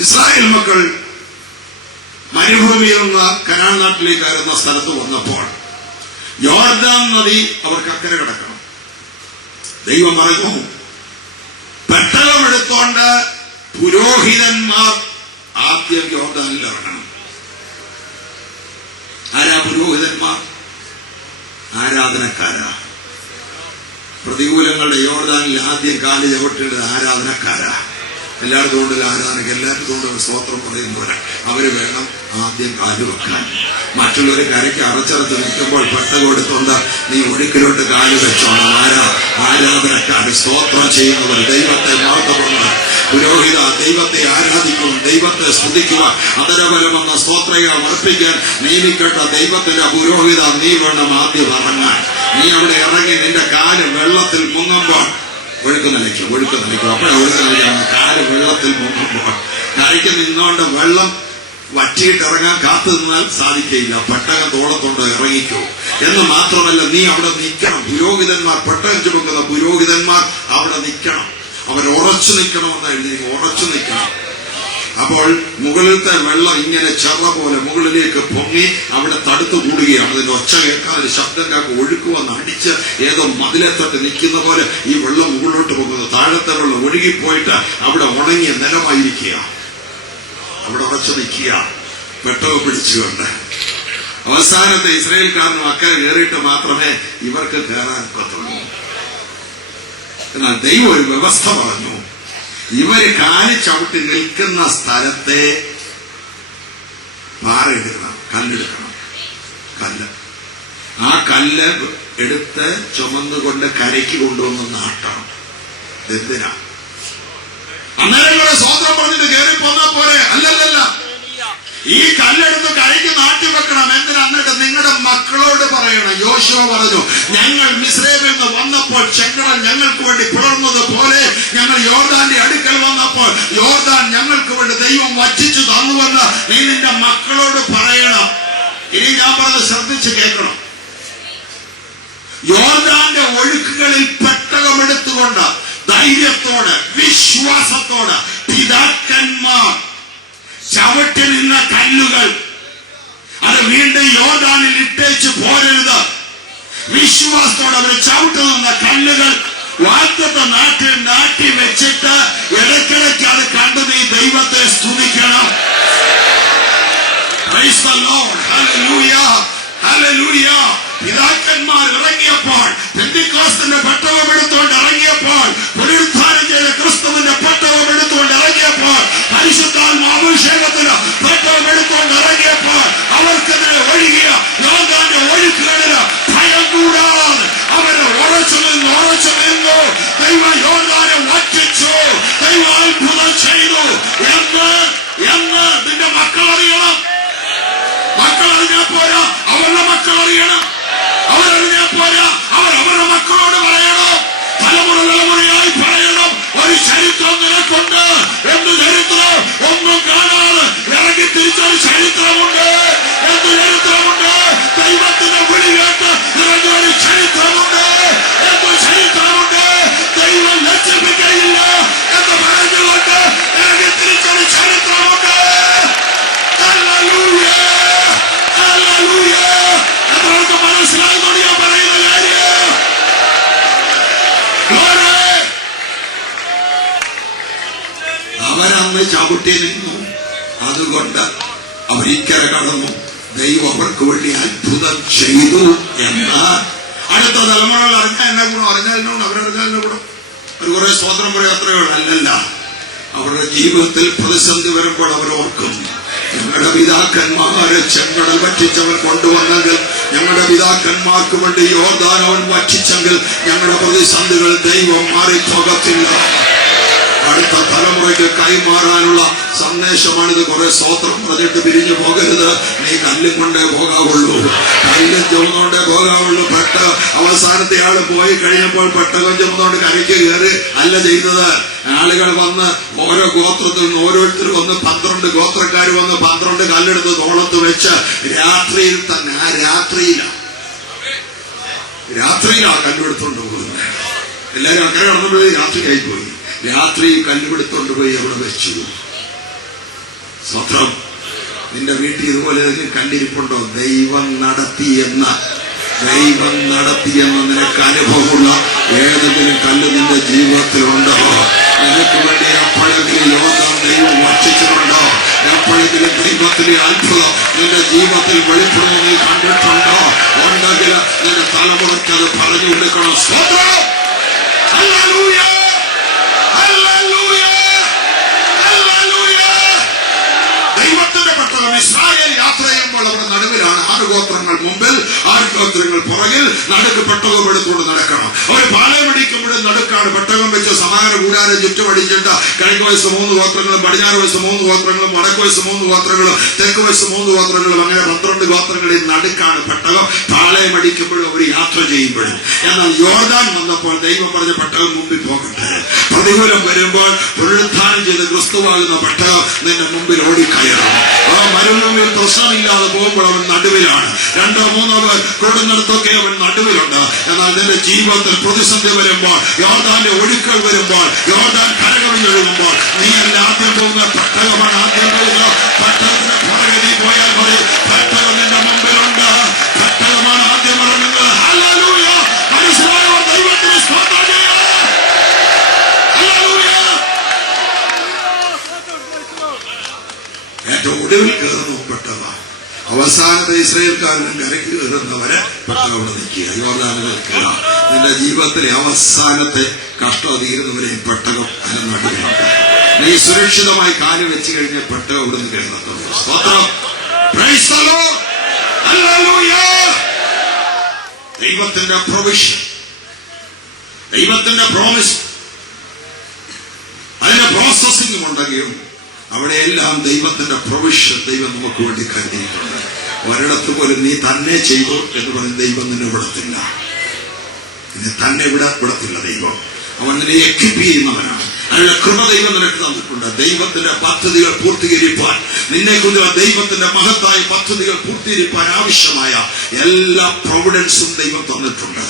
ഇസ്രായേൽ മക്കൾ മരുഭൂമിയിൽ നിന്ന് കനാൻ നാട്ടിലേക്ക് കയറുന്ന സ്ഥലത്ത് വന്നപ്പോൾ യോർദാൻ നദി അവർക്ക് അക്കരെ കിടക്കണം. ദൈവം പറഞ്ഞു, പെട്ടകമെടുത്തോണ്ട് പുരോഹിതന്മാർ ആദ്യം യോർദാനിൽ ഇറങ്ങണം. ആരാ പുരോഹിതന്മാർ? ആരാധനക്കാരാ. പ്രതികൂലങ്ങളുടെ യോർദാനിൽ ആദ്യം കാല് ചവിട്ടേണ്ടത് ആരാധനക്കാരാ. എല്ലായിടത്തും കൊണ്ടല്ല ആരാധനക്ക്, എല്ലായിടത്തും കൊണ്ട് സ്തോത്രം പറയുന്നവരെ അവര് വേണം ആദ്യം കാല് വെക്കാൻ. മറ്റുള്ളവര് കരയ്ക്ക് അറച്ചറച്ച് നിൽക്കുമ്പോൾ പെട്ടകം എടുത്തുകൊണ്ട് നീ ഒഴുക്കിലോട്ട് കാല് വെച്ചോണം. ആരാധനക്കാര്, സ്തോത്രം ചെയ്യുന്നവർ, ദൈവത്തെ മഹത്വപ്പെടുന്നവർ, പുരോഹിത ദൈവത്തെ ആരാധിക്കുക, ദൈവത്തെ സ്തുതിക്കുക, അതരബലമെന്ന സ്തോത്രങ്ങൾ അർപ്പിക്കാൻ നിയമിക്കട്ട ദൈവത്തിന്റെ പുരോഹിത നീ വേണം ആദ്യം ഇറങ്ങാൻ. നീ അവിടെ ഇറങ്ങി നിന്റെ കാല് വെള്ളത്തിൽ മുങ്ങുമ്പോൾ ഒഴുക്ക് നിലയ്ക്കും. അപ്പോഴെ ഒഴുക്ക് നിലയ്ക്കണം. കാല് വെള്ളത്തിൽ മുങ്ങുമ്പോൾ കരയ്ക്ക് നിന്നോണ്ട് വെള്ളം വറ്റിയിട്ട് ഇറങ്ങാൻ കാത്തു നിന്നാൽ സാധിക്കയില്ല. പെട്ടകം തോളത്തോണ്ട് ഇറങ്ങിക്കോ. എന്ന് മാത്രമല്ല, നീ അവിടെ നിൽക്കണം. പുരോഹിതന്മാർ, പെട്ടകം ചുമക്കുന്ന പുരോഹിതന്മാർ അവിടെ നിൽക്കണം. അവർ ഉറച്ചു നിൽക്കണമെന്ന് എഴുതി, ഉറച്ചു നിൽക്കണം. അപ്പോൾ മുകളിലത്തെ വെള്ളം ഇങ്ങനെ ചെറ പോലെ മുകളിലേക്ക് പൊങ്ങി അവിടെ തടുത്തു കൂടുകയാണ്. അതിന്റെ ഒച്ച കേൾക്കാൻ, ഒരു ശബ്ദം കേൾക്കാൻ, ഒഴുക്കുവന്ന് അടിച്ച് ഏതോ മതിലെ തൊട്ട് നിൽക്കുന്ന പോലെ ഈ വെള്ളം മുകളിലോട്ട് പോകുന്നത്. താഴത്തെ വെള്ളം ഒഴുകിപ്പോയിട്ട് അവിടെ ഉണങ്ങിയ നിലമായിരിക്കുക. അവിടെ ഉറച്ചു നിൽക്കുക, പെട്ടകം പിടിച്ചുകൊണ്ട്. അവസാനത്തെ ഇസ്രായേൽക്കാരനും അക്കരെ കയറിയിട്ട് മാത്രമേ ഇവർക്ക് കയറാൻ പറ്റുള്ളൂ. എന്നാൽ ദൈവം ഒരു വ്യവസ്ഥ പറഞ്ഞു. ഇവര് കാല് ചവിട്ടി നിൽക്കുന്ന സ്ഥലത്തെ പാറ എടുക്കണം, കല്ലെടുക്കണം. ആ കല്ല് എടുത്ത് ചുമന്നുകൊണ്ട് കരയ്ക്ക് കൊണ്ടുവന്ന് നാട്ടണം. എന്തിനാ? അന്നേരം കൂടെ സ്വതന്ത്രം പറഞ്ഞിട്ട് കയറി പോന്നാ പോരെ? അല്ലല്ല, ഈ കല്ലെടുത്ത് കരയ്ക്ക് നാട്ടി വെക്കണം. എന്തിനാ? എന്നിട്ട് നിങ്ങളുടെ മക്കളോട് പറയണം. യോശുവ പറഞ്ഞു, ഞങ്ങൾ മിസ്രൈമിൽ നിന്ന് വന്നപ്പോൾ ചെങ്കടൽ ഞങ്ങൾക്ക് വേണ്ടി പിളർന്നത് പോലെ ഞങ്ങൾ യോർദാന്റെ അടുക്കൽ വന്നപ്പോൾ യോർദാൻ ഞങ്ങൾക്ക് വേണ്ടി ദൈവം വറ്റിച്ചു തന്നുവെന്ന് നീ നിന്റെ മക്കളോട് പറയണം. ഇനി ഞാൻ പറഞ്ഞത് ശ്രദ്ധിച്ച് കേൾക്കണം. യോർദാന്റെ ഒഴുക്കുകളിൽ പെട്ടകമെടുത്തുകൊണ്ട് ധൈര്യത്തോടെ വിശ്വാസത്തോടെ പിതാക്കന്മാർ ചവിട്ടി നിന്ന കല്ലുകൾ അത് വീണ്ടും യോർദാനിൽ ഇട്ടേച്ച് പോരരുത്. വിശ്വാസത്തോടെ അവർ ചവിട്ടി നിന്ന കല്ലുകൾ വാഗ്ദത്ത നാട്ടിൽ നാട്ടി വെച്ചിട്ട് ഇടയ്ക്കിടയ്ക്ക് അത് കണ്ടു നീ ദൈവത്തെ സ്തുതിക്കണം. Praise the Lord. Hallelujah. Hallelujah. പിതാക്കന്മാർ ഇറങ്ങിയപ്പോൾ, പെന്തിക്കോസ്തിന്റെ പെട്ടകം എടുത്തുകൊണ്ട് ഇറങ്ങിയപ്പോൾ, പുനരുത്ഥാനം ചെയ്ത ക്രിസ്തുവിന്റെ പെട്ടകം എടുത്തുകൊണ്ട് ഇറങ്ങിയപ്പോൾ, പരിശുദ്ധാത്മാഭിഷേകത്തിന് പെട്ടകം എടുത്തുകൊണ്ട് ഇറങ്ങിയപ്പോൾ അവർക്കെതിരെ ഒഴുകിയ യോർദാന്റെ ഒഴുക്കുകളില് ഭയം കൂടാതെ അവര് ഉറച്ചു നിന്നു. ദൈവം യോർദാനെ വറ്റിച്ചു. ദൈവം അത്ഭുതം ചെയ്തു എന്ന് നിന്റെ മക്കൾ അറിയണം. മക്കൾ അറിഞ്ഞാൽ പോരാ, അവരുടെ മക്കൾ അറിയണം. അവരറിഞ്ഞാൽ പോരാ, അവരുടെ മക്കളോട് പറയണം. തലമുറയായി പറയണം. ഒരു ചരിത്രം നിനക്കുണ്ട്. എന്ത് ചരിത്രം? ഒന്നും കാണാതെ ഇറങ്ങി തിരിച്ചൊരു ചരിത്രമുണ്ട്. എന്ത് ചരിത്രമുണ്ട്? ദൈവത്തിന്റെ വിളി കേട്ട് ഇറങ്ങിയ ഒരു ചരിത്രമുണ്ട്. എന്ത് ചരിത്രമുണ്ട്? ദൈവം ലജ്ജിപ്പിക്കയില്ല എന്ന് പറഞ്ഞുകൊണ്ട് ഇറങ്ങി തിരിച്ചൊരു ചരിത്രമുണ്ട്. എന്നവർക്ക് മനസ്സിലാകുന്നോട് ഞാൻ പറയുന്ന കാര്യം, അവരന്ന് ചവിട്ടി നിന്നു. അതുകൊണ്ട് അവരിക്കര കടന്നു. ദൈവം അവർക്ക് വേണ്ടി അത്ഭുതം ചെയ്തു എന്ന് അടുത്ത തലമുറകൾ അറിഞ്ഞാലും അവരറിഞ്ഞാലും കൂടെ ഒരു കുറെ സ്തോത്രം പറയും. അത്രയോ അല്ലല്ല, അവരുടെ ജീവിതത്തിൽ പ്രതിസന്ധി വരുമ്പോൾ അവർ ഓർക്കും, ഞങ്ങളുടെ പിതാക്കന്മാരെ ചെങ്കടൽ വറ്റിച്ചവൻ കൊണ്ടുവന്നെങ്കിൽ, ഞങ്ങളുടെ പിതാക്കന്മാർക്ക് വേണ്ടി യോർദാൻ അവൻ വറ്റിച്ചെങ്കിൽ ഞങ്ങളുടെ പ്രതിസന്ധികൾ ദൈവം മാറിപ്പോകത്തില്ല. അടുത്ത തലമുറയ്ക്ക് കൈമാറാനുള്ള സന്ദേശമാണിത്. കുറെ സ്തോത്രം പറഞ്ഞിട്ട് പിരിഞ്ഞു പോകരുത്. നീ കല്ലും കൊണ്ടേ പോകാവുള്ളൂ, കല്ലും ചുമന്നുകൊണ്ടേ പോകാവുള്ളൂ. അവസാനത്തെ ആള് പോയി കഴിഞ്ഞപ്പോൾ പെട്ടകം ചുമന്നുകൊണ്ട് കരയ്ക്ക് കയറി അല്ല ചെയ്തത്. ആളുകൾ വന്ന് ഓരോ ഗോത്രത്തിൽ നിന്ന് ഓരോരുത്തർ വന്ന് 12 ഗോത്രക്കാർ വന്ന് 12 കല്ലെടുത്ത് തോളത്ത് വെച്ച് രാത്രിയിൽ തന്നെ, ആ രാത്രിയിലാ കല്ലെടുത്തോണ്ട് പോകുന്നത്. എല്ലാരും അക്കരെ കടന്നപ്പോഴേ രാത്രിയായി പോയി. രാത്രി കല്ലുപിടുത്തോണ്ട് പോയി അവിടെ വെച്ചു. സ്വത്രം നിന്റെ വീട്ടിൽ ഇതുപോലെ കല്ലിരിപ്പുണ്ടോ? ദൈവം നടത്തിയെന്ന് നിനക്ക് അനുഭവമുള്ള ഏതെങ്കിലും കല്ല് നിന്റെ ജീവിതത്തിലുണ്ടോ? നിനക്ക് വേണ്ടി എപ്പോഴെങ്കിലും യോർദാൻ ദൈവം വച്ചിട്ടുണ്ടോ? എപ്പോഴെങ്കിലും ദൈവത്തിലെ അത്ഭുതം നിന്റെ ജീവിതത്തിൽ വെളിപ്പെടുന്നത് നീ കണ്ടിട്ടുണ്ടോ? ഉണ്ടെങ്കിൽ നിന്റെ തലമുറയ്ക്ക് അത് പറഞ്ഞു കൊടുക്കണം. സ്വത്രം ഹല്ലേലൂയ. ദൈവത്തിന്റെ പെട്ടകം ഇസ്രായേൽ യാത്ര ചെയ്യുമ്പോൾ അവരുടെ നടുവിലാണ് 6 ഗോത്രങ്ങൾ മുമ്പിൽ, 6 ഗോത്രങ്ങൾ പുറകിൽ. നടുക്ക് പെട്ടകം എടുത്തുകൊണ്ട് നടക്കണം. അവർ പാളയമടിക്കുമ്പോഴും നടുക്കാണ് പെട്ടകം വെച്ച് സമാന കൂടാരം ചുറ്റുമടിച്ചിട്ട് കിഴക്ക് വയസ്സ് 3 ഗോത്രങ്ങളും പടിഞ്ഞാറ് വയസ്സ് 3 ഗോത്രങ്ങളും വടക്ക് വയസ്സ് 3 ഗോത്രങ്ങളും തെക്ക് വയസ്സ് 3 ഗോത്രങ്ങളും അങ്ങനെ 12 ഗോത്രങ്ങളിൽ നടുക്കാണ് പെട്ടകം. പാളയമടിക്കുമ്പോഴും അവർ യാത്ര ചെയ്യുമ്പോഴും. എന്നാൽ യോർദാൻ വന്നപ്പോൾ ദൈവം പറഞ്ഞ പെട്ടകം മുമ്പിൽ പോകട്ടെ. പ്രതികൂലം വരുമ്പോൾ പുനരുത്ഥാനം ചെയ്ത് ക്രിസ്തുവാകുന്ന പെട്ടകം നിന്റെ മുമ്പിൽ ഓടിക്കയറും. ആ മരുഭൂമിയിൽ പ്രശ്നമില്ലാതെ പോകുമ്പോൾ അവൻ നടുവിലാണ്. 2 3 പേർ കൊടുന്നിടത്തൊക്കെ അവൻ നടുവിലുണ്ട്. എന്നാൽ നിന്റെ ജീവിതത്തിൽ പ്രതിസന്ധി വരുമ്പോൾ, യോർദാന്റെ ഒഴുക്കൾ വരുമ്പോൾ, യോർദാൻ കരകവിഞ്ഞൊഴുകുമ്പോൾ നീ അല്ല ആദ്യം പോകുന്ന പെട്ടകമാണ് ആദ്യം പോകുക. പെട്ടകത്തിന് പുറകെ നീ പോയാൽ മതി. പെട്ടകം നിന്റെ മുമ്പിലുണ്ട്. പെട്ടകമാണ് ആദ്യം ഇറങ്ങുന്നത്. ഹല്ലേലൂയ. മനസ്സിലായോ? ദൈവത്തിന് സ്തോത്രം ചെയ്യുക. ഹല്ലേലൂയ. ഏറ്റവും ഒടുവിൽ കയറുന്നു പെട്ടക. അവസാനത്തെ ഇസ്രായേൽക്കാരനും കരയ്ക്ക് കയറുന്നവരെ പെട്ടകം അവിടെ നിൽക്കുക, യോർദാനിൽ നിൽക്കുക. നിന്റെ ജീവിതത്തിലെ അവസാനത്തെ കഷ്ടം തീരുന്നവരെ പെട്ടകം അതിന് നടുവിലുണ്ട്. നീ സുരക്ഷിതമായി കാല് വെച്ച് കഴിഞ്ഞ പെട്ടകം ഇവിടെ നിന്ന് കയറുന്നു. സ്തോത്രം. Praise the Lord. ഹല്ലേലൂയ. ദൈവത്തിന്റെ പ്രൊവിഷൻ, ദൈവത്തിന്റെ പ്രോമിസ്, അതിന്റെ പ്രോസസ്സിംഗും ഉണ്ടെങ്കിലും അവിടെയെല്ലാം ദൈവത്തിന്റെ പ്രൊവിഷൻ ദൈവം നമുക്ക് വേണ്ടി കരുതിയിട്ടുണ്ട്. ഒരിടത്ത് പോലും നീ തന്നെ ചെയ്തു എന്ന് പറഞ്ഞ് ദൈവം നിന്നെ വിടത്തില്ല. നിന്നെ തന്നെ വിടത്തില്ല ദൈവം. അവൻ നിന്നെ എക്വിപ്പ് ചെയ്യുന്നവനാണ്. അതിനുള്ള കൃപ ദൈവം നിനക്ക് തന്നിട്ടുണ്ട്. ദൈവത്തിന്റെ പദ്ധതികൾ പൂർത്തീകരിപ്പാൻ, നിന്നെക്കുറിച്ചുള്ള ദൈവത്തിന്റെ മഹത്തായ പദ്ധതികൾ പൂർത്തീകരിപ്പാൻ ആവശ്യമായ എല്ലാ പ്രൊവിഡൻസും ദൈവം തന്നിട്ടുണ്ട്.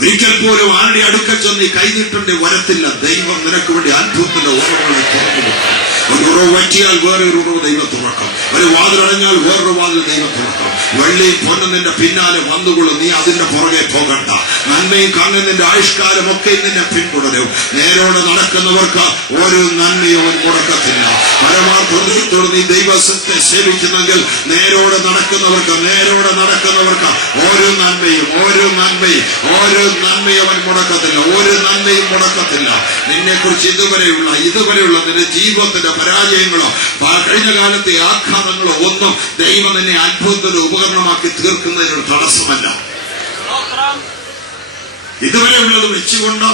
ഒരിക്കൽ പോലും ആരുടെ അടുക്കൽ ചെന്ന് കൈനീട്ടേണ്ടി വരത്തില്ല. ദൈവം നിനക്ക് വേണ്ടി അത്ഭുതത്തിന്റെ ഉറവുകളെ തുറന്നു. ഒരു ഉറവ് പറ്റിയാൽ വേറൊരു ഉറവ് ദൈവം തുറക്കും. ഒരു വാതിലടഞ്ഞാൽ വേറൊരു വാതിൽ ദൈവം തുറക്കും. വെള്ളിയും പൊന്നും നിന്റെ പിന്നാലെ വന്നുകൊള്ളും. നീ അതിന്റെ പുറകെ പോകണ്ട. നന്മയും കണ്ണും നിന്റെ ആയുഷ്കാലം ഒക്കെ നിന്നെ പിന്തുടരും. നേരോടെ നടക്കുന്നവർക്ക് ഒരു നന്മയും അവൻ മുടക്കത്തില്ല. പരമാർത്ഥത്തോട് നീ ദൈവത്തെ സേവിക്കുന്നെങ്കിൽ നേരോടെ നടക്കുന്നവർക്ക് ഒരു നന്മയും അവൻ മുടക്കത്തില്ല. ഒരു നന്മയും മുടക്കത്തില്ല. നിന്നെ കുറിച്ച് ഇതുവരെയുള്ള നിന്റെ ജീവിതത്തിന്റെ പരാജയങ്ങളോ കഴിഞ്ഞ കാലത്തെ ആഘാതങ്ങളോ ഒന്നും ദൈവം നിന്നെ അത്ഭുതത്തിന്റെ ഉപകരണമാക്കി തീർക്കുന്നതിനൊരു തടസ്സമല്ല. ഇതുവരെയുള്ളത് വെച്ചുകൊണ്ട്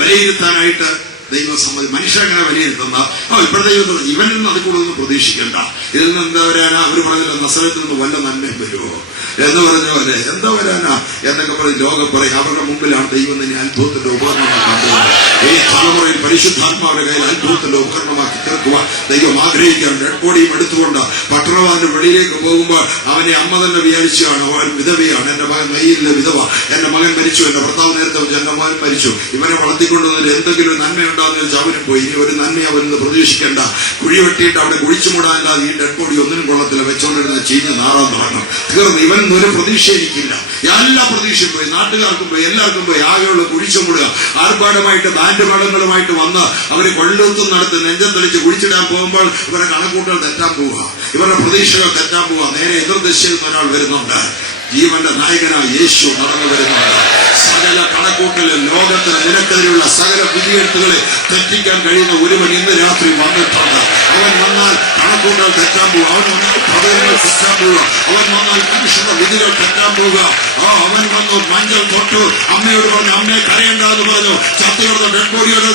വിലയിരുത്താനായിട്ട് ദൈവം സമ്മതി. മനുഷ്യങ്ങനെ വിലയിരുത്തുന്ന ഇപ്പോഴത്തെ ഇവനിൽ നിന്ന് അത് കൂടുതലൊന്നും പ്രതീക്ഷിക്കണ്ട. ഇതിൽ നിന്ന് എന്താ വരാനാ? അവർ പറഞ്ഞില്ല നസറത്തിൽ നിന്ന് വല്ല നന്മയും വരുമോ എന്ന് പറഞ്ഞ പോലെ എന്താ വരാനാ എന്നൊക്കെ പറഞ്ഞ് ലോകം പറയും. അവരുടെ മുമ്പിലാണ് ദൈവം തന്നെ അത്ഭുതത്തിന്റെ ഉപകരണമാക്കാൻ. ഈ തലമുറയിൽ പരിശുദ്ധാത്മാവിന്റെ കയ്യിൽ അത്ഭുതത്തിന്റെ ഉപകരണമാക്കി തീർക്കുവാൻ ദൈവം ആഗ്രഹിക്കുകയാണ്. ഡെഡ് ബോഡിയും എടുത്തുകൊണ്ട് പട്ടണവാന്റെ വെളിയിലേക്ക് പോകുമ്പോൾ അവനെ അമ്മ തന്നെ വിചാരിച്ചാണ് അവൻ വിധവയാണ്. എന്റെ മകൻ നെയ്യിലെ വിധവ, എന്റെ മകൻ മരിച്ചു, എന്റെ ഭർത്താവ് നേരത്തെ വെച്ച് എന്റെ മകൻ മരിച്ചു. ഇവനെ വളർത്തിക്കൊണ്ടുവന്നതിൽ എന്തെങ്കിലും നന്മയുണ്ടാകുന്ന അവനും പോയി. ഇനി ഒരു നന്മ അവനെന്ന് പ്രതീക്ഷിക്കേണ്ട. കുഴി വെട്ടിയിട്ട് അവിടെ കുഴിച്ചു മൂടാനല്ലാതെ ഈ ഡെഡ് ബോഡി ഒന്നിനും കൊള്ളത്തില്ല. വെച്ചുകൊണ്ടിരുന്ന ചീഞ്ഞ് നാറാൻ തുടങ്ങും. തീർന്നു. ഇവനൊന്നും ഒരു പ്രതീക്ഷ എനിക്കില്ല. എല്ലാ പ്രതീക്ഷയും പോയി, നാട്ടുകാർക്കും പോയി, എല്ലാവർക്കും പോയി. ആകെയുള്ള കുഴിച്ചു മൂടുക. ആർഭാടമായിട്ട് ബാൻഡ് മേളങ്ങളുമായിട്ട് വന്ന് അവര് കൊള്ളൊത്തും നടത്തി നെഞ്ചത്തളിച്ച് കുഴിച്ചിടാൻ പോകുമ്പോൾ ഇവരുടെ കണക്കൂട്ടൽ തെറ്റാൻ പോവുക, ഇവരുടെ പ്രതീക്ഷകൾ തെറ്റാൻ പോവുക. നേരെ എതിർദിശയിൽ നിന്ന് ഒരാൾ വരുന്നുണ്ട്. ജീവന്റെ നായകനായ യേശു നടന്നു വരുന്നുണ്ട്. സകല കണക്കൂട്ടലും ലോകത്തിന് നിനക്കെതിരെയുള്ള സകല വിധിയെഴുത്തുകളെ തെറ്റിക്കാൻ കഴിയുന്ന ഒരുവൻ ഇന്ന് രാത്രി വന്നിട്ടുണ്ട്. അവൻ വന്നാൽ കണക്കൂട്ടൽ തെറ്റാൻ പോവുക. അവൻ വന്നാൽ പദവികൾ തെറ്റാൻ പോവുക. അവൻ വന്നാൽ മനുഷ്യരുടെ വിധികൾ തെറ്റാൻ പോവുക. അവൻ വന്നു മഞ്ഞൾ തൊട്ടു. അമ്മയോട് പറഞ്ഞു, അമ്മയെ കരയണ്ട എന്ന് പറഞ്ഞു. ചത്തുകിടന്ന ഡെഡ് ബോഡിയോട്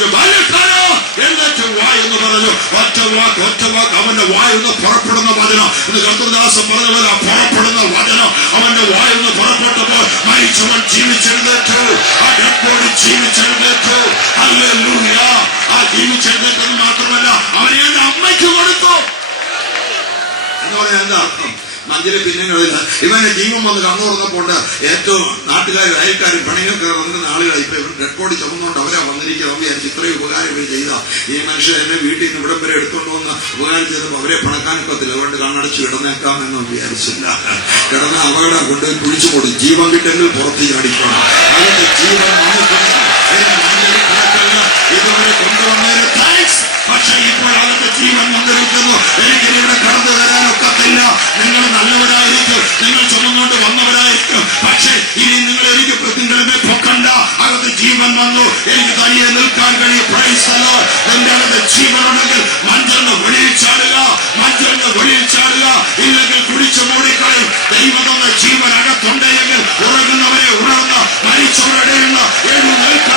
എഴുന്നേറ്റ് വായെന്ന് പറഞ്ഞു. ഒറ്റ വാക്ക് അവന്റെ വായെന്ന് പുറപ്പെടുന്ന വചനം. ഇന്ന് കർത്തൃദാസൻ പറഞ്ഞ പോലെ പുറപ്പെടുന്ന വചനം അവന്റെ വായെന്ന് പുറപ്പെട്ടപ്പോൾ മരിച്ചവൻ ജീവിച്ചെഴുന്നേറ്റു. ആ ഡെഡ് ബോഡി ജീവിച്ചെഴുന്നേറ്റു. ഹല്ലേലൂയ. ആ ജീവിച്ചെഴുന്നേറ്റത് മാത്രമല്ല, അവനെ എന്റെ അമ്മയ്ക്ക് കൊടുത്തു എന്ന് പറയാൻ എന്താ അർത്ഥം? മഞ്ചിലെ പിന്നങ്ങളിൽ ഇവന്റെ ജീവൻ വന്ന് കണ്ണു തുറന്നപ്പോൾ ഏറ്റവും നാട്ടുകാരും അയൽക്കാരും പണികൾക്ക് വന്നിരുന്ന ആളുകൾ ഇപ്പൊ ഡെഡ് ബോഡി ചുമന്നുകൊണ്ട് അവരാ വന്നിരിക്കുന്നത്. അവർ വിചാരിച്ചു ഇത്രയും ഉപകാരം ഇവർ ചെയ്ത ഈ മനുഷ്യൻ എന്നെ വീട്ടിൽ നിന്ന് ഇവിടം വരെ എടുത്തുകൊണ്ട് വന്ന് ഉപകാരം ചെയ്തപ്പോൾ അവരെ പണക്കാനൊക്കത്തില്ല. അതുകൊണ്ട് കണ്ണടച്ച് കിടന്നേക്കാമെന്ന് വിചാരിച്ചില്ല. കിടന്ന അപകടം കൊണ്ട് കുഴിച്ചു കൊടുക്കും. ജീവൻ കിട്ടെങ്കിൽ പുറത്ത് ചാടിക്കണം. അതിന്റെ ജീവൻ ഇതുവരെ കൊണ്ടുവന്നതിന് താങ്ക്സ്. പക്ഷെ ഇപ്പോൾ അതിന്റെ ജീവൻ വന്നിരിക്കുന്നു. എനിക്കിനി ഇവിടെ കടന്നു തരാനൊക്കത്തില്ല. നിങ്ങൾ നല്ലവരായിരിക്കും, നിങ്ങൾ ചുമന്നുകൊണ്ട് വന്നവരായിരിക്കും. പക്ഷെ ഇനി നിങ്ങൾ എനിക്ക് നിങ്ങളെ പൊക്കണ്ട. അകത്ത് ജീവൻ വന്നു. എനിക്ക് തനിയെ നിൽക്കാൻ കഴിയും. Praise the Lord. എന്റെ അകത്ത് ജീവനുണ്ടെങ്കിൽ മഞ്ചലിന് വെളിയിൽ ചാടുക. ഇല്ലെങ്കിൽ കുടിച്ചു മൂടിക്കളയും. ദൈവം തന്ന ജീവൻ അകത്തുണ്ടെങ്കിൽ ഉറങ്ങുന്നവരെ ഉണർന്ന് മരിച്ചവരുടെ എഴുന്നേൽക്കുക.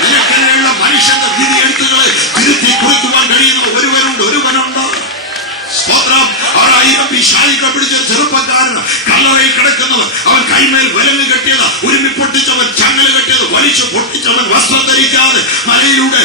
നിനക്കെതിരെയുള്ള മനുഷ്യന്റെ വിധി എഴുത്തുകളെ തിരുത്തി കുറിക്കുവാൻ കഴിയുന്ന ഒരുവനുണ്ട്. സ്തോത്രം. 6000 പിശാചുക്കളെ പിടിച്ച ചെറുപ്പക്കാരൻ കല്ലറയിൽ കിടക്കുന്നവൻ. അവൻ കൈമേൽ വിലങ്ങ് കെട്ടിയത്, ഉരുമി പൊട്ടിച്ചവൻ, ചങ്ങല കെട്ടിയത്, വലിച്ചു പൊട്ടിച്ചവൻ, വസ്ത്രം ധരിക്കാതെ മലയിലൂടെ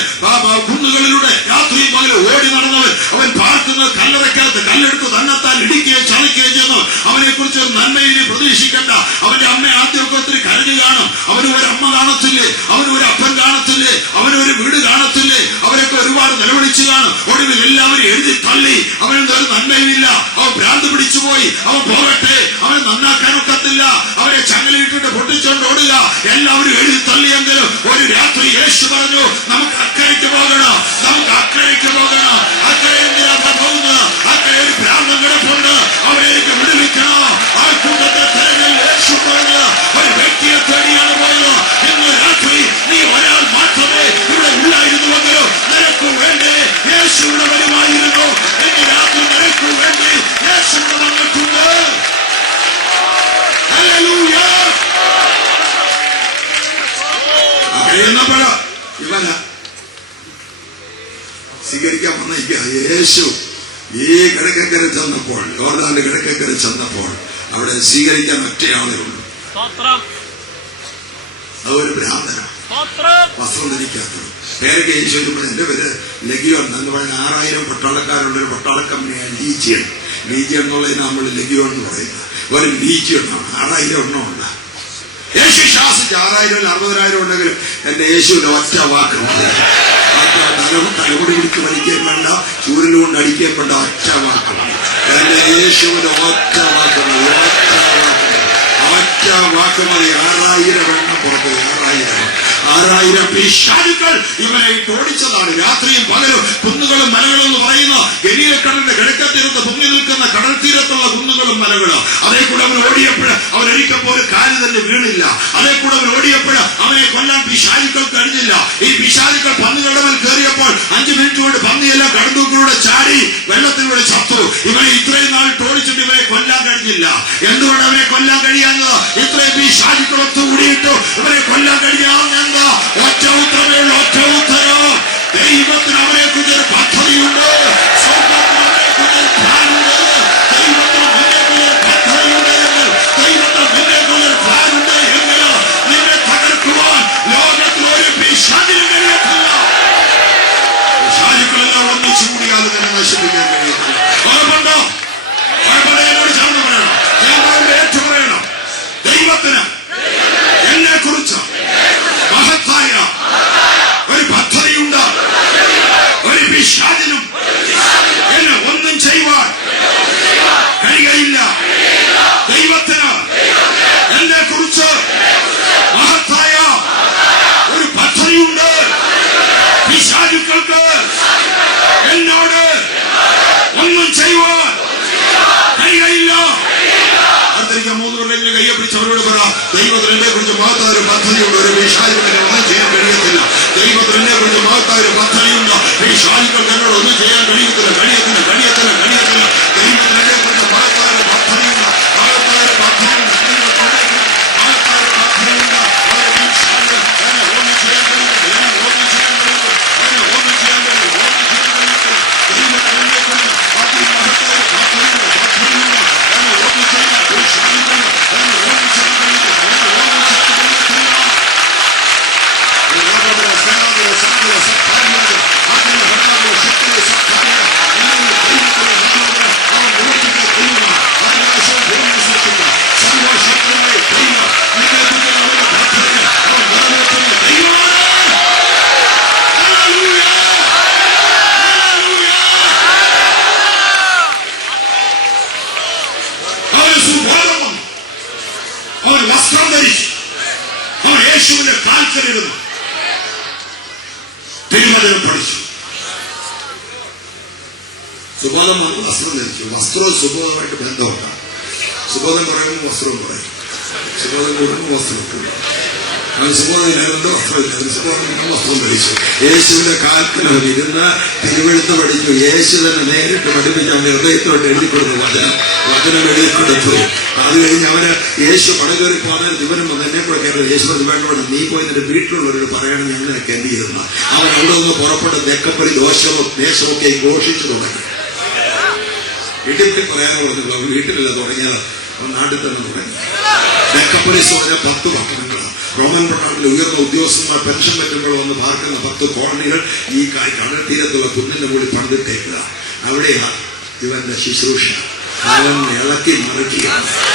കുന്നുകളിലൂടെ രാത്രി പകൽ ഓടി നടന്നവൻ. അവൻ പാർക്കുന്നത് കല്ലറയ്ക്കകത്ത്. കല്ലെടുത്ത് തന്നെത്താൻ ഇടിക്കുകയും ചതയ്ക്കുകയും ചെയ്യുന്നു. അവനെ കുറിച്ച് നന്മയിനെ പ്രതീക്ഷിക്കണ്ട. അവന്റെ അമ്മ ആദ്യമൊക്കെ ഒത്തിരി കരഞ്ഞു കാണും. അവന് ഒരു അമ്മ കാണത്തില്ലേ, അവന് ഒരു അപ്പൻ കാണത്തില്ലേ, അവനൊരു വീട് കാണത്തില്ലേ, അവരൊക്കെ ഒരുപാട് നിലവിളിച്ചു കാണും. ഒടുവിൽ എല്ലാവരും എഴുതി തള്ളി. അവനെന്തൊരു നന്മയുമില്ല. അവൻ ഭ്രാന്ത് പിടിച്ചുപോയി. അവൻ പോകട്ടെ, അവൻ നന്നാക്കാനൊക്കത്തില്ല. അവരെ ചങ്ങലയിട്ടിട്ട് പൊട്ടിച്ചോണ്ട് ഓടുക. എല്ലാവരും എഴുതി തള്ളിയെങ്കിലും ഒരു രാത്രി യേശു പറഞ്ഞു, നമുക്ക് അക്കരയ്ക്ക് പോകണം, നമുക്ക് അക്കരയ്ക്ക് പോകണം. അക്കരെ എന്തിനാ പോകുന്നത്? അക്കരെ ഒരു ഭ്രാന്തൻ കിടപ്പുണ്ട്, അവരേക്ക് വിടുവിക്കണം. ആ കൂട്ടത്തെ തെരഞ്ഞൽ യേശു പറഞ്ഞു ഒരു വ്യക്തിയെ തേടിയാണ് പോയത്. ഇന്ന് രാത്രി നീ ഒരാൾ മാത്രമേ ഇവിടെ ഉണ്ടായിരുന്നുവെങ്കിലും നിനക്ക് വേണ്ടി യേശു ഇവിടെ വരുമായിരുന്നു. ഇന്ന് രാത്രി നിനക്ക് വേണ്ടി യേശു ഇവിടെ വന്നിട്ടുണ്ട്. ഹല്ലേലൂയ. എന്നപ്പോഴ ഇവന സ്വീകരിക്കാൻ വന്ന യേശു ഈ കിഴക്കക്കര ചെന്നപ്പോൾ, യോർദാന്റെ കിഴക്കക്കര ചെന്നപ്പോൾ അവിടെ സ്വീകരിക്കാൻ ഒറ്റയാളേ ഉള്ളൂ. അതൊരു ഭ്രാന്തനാണ്, വസ്ത്രം ധരിക്കാത്തത്. പേരൊക്കെ യേശു വരുമ്പോൾ എന്റെ പേര് ലഗിയോൺ എന്ന് പറഞ്ഞ 6000 പട്ടാളക്കാരുള്ളൊരു പട്ടാള കമ്പനിയാണ് ലീജിയൻ. ലീജിയൻ എന്നുള്ളതിന് നമ്മൾ ലഗിയോൺ എന്ന് പറയുന്നത്. ഒരു ലീജിയനാണ്, 6000 എണ്ണം ഉണ്ട്. യേശു ശാസിച്ച് 6000 60,000 ഉണ്ടെങ്കിലും എന്റെ യേശുവിന്റെ ഒറ്റ വാക്ക് തലമുടി പിടിച്ച് വലിക്കുകയും വേണ്ട, ചൂരലുകൊണ്ട് അടിക്കുകയും വേണ്ട, ഒറ്റ വാക്കാണ് എന്റെ യേശുവിന്റെ ഒറ്റ വാക്ക് മതി. ഒറ്റ വാക്ക് മതി. 6000 എണ്ണം പുറത്ത്, 6000 പിശാചുക്കൾ ഇവരെ ഓടിച്ചതാണ്. രാത്രിയും പകലും കുന്നുകളും മലകളും എന്ന് പറയുന്ന ഗലീലക്കടലിന്റെ കിഴക്കത്തീരത്ത് പൊങ്ങി നിൽക്കുന്ന കടൽ തീരത്തുള്ള കുന്നുകളും മലകളും. അതേ കൂടെ അവൻ ഓടിയപ്പോൾ അവനൊരിക്കൽ പോലും കാല് തന്നെ വീണില്ല. അതേ കൂടെ അവൻ ഓടിയപ്പോൾ അവനെ കൊല്ലാൻ പിശാചുക്കൾ കഴിഞ്ഞില്ല. ഈ പിശാചുക്കൾ പന്നികളുടെ മേൽ കയറിയപ്പോൾ 5 മിനിറ്റ് കൊണ്ട് പന്നിയെല്ലാം കടന്തൂക്കിലൂടെ ചാടി വെള്ളത്തിലൂടെ ചത്തു. ഇവനെ ഇത്രയും നാൾ ഓടിച്ചിട്ട് ഇവരെ കൊല്ലാൻ കഴിഞ്ഞില്ല. എന്തുകൊണ്ട് അവരെ കൊല്ലാൻ കഴിയാഞ്ഞത്? ഇത്രയും പിശാചുക്കൾ ഒത്തുകൂടിയിട്ട് ഇവരെ കൊല്ലാൻ കഴിയാഞ്ഞെന്താ? ഒറ്റ ഉത്തരമേ ഉള്ളൂ, ഒറ്റ ഉത്തരം. ദൈവത്തിന് അവരെ കുറിച്ചൊരു പദ്ധതിയുണ്ട്. സ്വർഗ്ഗത്തിന് അവരെ കുറിച്ചൊരു പ്ലാനുണ്ട്. ദൈവത്തിന് അവരെ കുറിച്ചൊരു പദ്ധതിയുണ്ട് എങ്കിൽ, ദൈവത്തിന് അവരെ കുറിച്ചൊരു പ്ലാനുണ്ട് എങ്കിൽ നിന്നെ തകർക്കുവാൻ ലോകത്തിൽ ഒരു പിശാചിനും കഴിയത്തില്ല. പിശാചുക്കളെല്ലാം ഒന്നിച്ചു കൂടിയാൽ നിന്നെ നശിപ്പിക്കാൻ കഴിയത്തില്ല. ഉറപ്പുണ്ടോ? ഉറപ്പുണ്ടെ എന്നോട് ചേർന്ന് പറയണം, ഞാൻ ഏറ്റു പറയണം. ദൈവത്തിന് എന്നെ കുറിച്ച് മഹത്തായ ഒരു പദ്ധതിയുണ്ട്. ഒരു പിശാചിനും എന്നെ ഒന്നും ചെയ്യുവാൻ കഴിയുകയില്ല. ദൈവത്തിന് എന്നെ കുറിച്ച് മഹത്തായ ഒരു പദ്ധതിയുണ്ട്. പിശാചുക്കൾക്ക് എന്നോട് ഒന്നും ചെയ്യുവാൻ കഴിയുകയില്ല. അടുത്തിരിക്കാൻ 3 പേരെങ്കിലും കയ്യെ പിടിച്ച് അവരോട് പറ, ദൈവത്തിന് എന്നെ കുറിച്ച് മഹത്തായ ഒരു പദ്ധതിയുണ്ട്. ഒരു പിശാചുക്കളെ ഒന്നും ചെയ്യാൻ കഴിയത്തില്ല. ദൈവത്തിന് എന്നെ കുറിച്ച് മഹത്തായ ഒരു പദ്ധതിയുണ്ട്. പിശാചുക്കൾക്ക് എന്നോട് ഒന്നും ചെയ്യാൻ കഴിയത്തില്ല, കഴിയത്തില്ല, കഴിയത്തില്ല, കഴിയത്തില്ല. ദൈവത്തിന് എന്നെ കുറിച്ച് മഹത്തായ ഒരു പദ്ധതിയുണ്ട്, മഹത്തായ ഒരു പദ്ധതിയുണ്ട്, മഹത്തായ ഒരു പദ്ധതിയുണ്ട്. എന്നെ ഒന്നും ചെയ്യാൻ കഴിയില്ല, എന്നെ ഒന്നും ചെയ്യാൻ കഴിയില്ല, എന്നെ ഒന്നും ചെയ്യാൻ കഴിയില്ല, ഒന്നും ചെയ്യാൻ കഴിയില്ല. ദൈവത്തിന് എന്നെ കുറിച്ച് അതിമഹത്തായ ഒരു പദ്ധതിയുണ്ട്, പദ്ധതിയുണ്ട്. എന്നെ ഒന്നും ചെയ്യാൻ പിശാചുക്കൾ എന്നെ ഒന്നും ചെയ്യാൻ കഴിയില്ല, എന്നെ ഒന്നും ചെയ്യാൻ കഴിയത്തില്ല. അവൻ വസ്ത്രം ധരിച്ചു, അവൻ യേശുവിന്റെ കാൽക്കലിരുന്നു, തിരുവചനം പഠിച്ചു. സുബോധം വന്ന് വസ്ത്രം ധരിച്ചു. വസ്ത്രവും സുബോധമായിട്ട് ബന്ധമുണ്ടാകും. സുബോധം പറയുമ്പോൾ വസ്ത്രവും പറയും, സുബോധം കൂടുമ്പോൾ വസ്ത്രം കൂടും. അവൻ സുബോധമില്ലായിരുന്നു, വസ്ത്രമില്ലായിരുന്നു. സുബോധം വസ്ത്രം ധരിച്ചു. യേശുവിന്റെ കാൽക്കൽ ഇരുന്ന് തിരുവെഴുത്ത് പഠിച്ചു. യേശു തന്നെ നേരിട്ട് പഠിപ്പിച്ച് അവന്റെ ഹൃദയത്തോട്ട് എഴുതിക്കൊടുത്തു. വചനം എഴുതിക്കൊടുത്തു. അത് കഴിഞ്ഞ് അവന് യേശു പടകേറി പോകുന്ന ഇവനും എന്നെ കൂടെ കേട്ടത്. യേശു വേണ്ടോട് നീ പോയി നിന്റെ വീട്ടിലുള്ളവരോട് പറയണം ഞാൻ നിനക്ക് എന്ത് ചെയ്തെന്ന്. അവൻ അവിടെ നിന്ന് പുറപ്പെട്ട് തെക്കപ്പടി ദേശമൊക്കെ ഘോഷിച്ചു തുടങ്ങി. വീട്ടിൽ പോയി പറയാനോ പറഞ്ഞില്ല, അവൻ വീട്ടിലല്ല തുടങ്ങിയത്, അവൻ നാട്ടിൽ തന്നെ തുടങ്ങി. തെക്കപ്പലീസ് പറഞ്ഞ 10 പട്ടണങ്ങൾ, റോമൻ പട്ടണത്തിലെ ഉയർന്ന ഉദ്യോഗസ്ഥന്മാർ പെൻഷൻ പറ്റുമ്പോൾ വന്ന് പാർക്കുന്ന 10 കോളനികൾ ഈ കടൽ തീരത്തുള്ള കുന്നിന്റെ കൂടി പണിതിട്ടേക്കുക. അവിടെയാണ് ഇവന്റെ ശുശ്രൂഷ. അവൻ ഇളക്കി മറിക്കുക.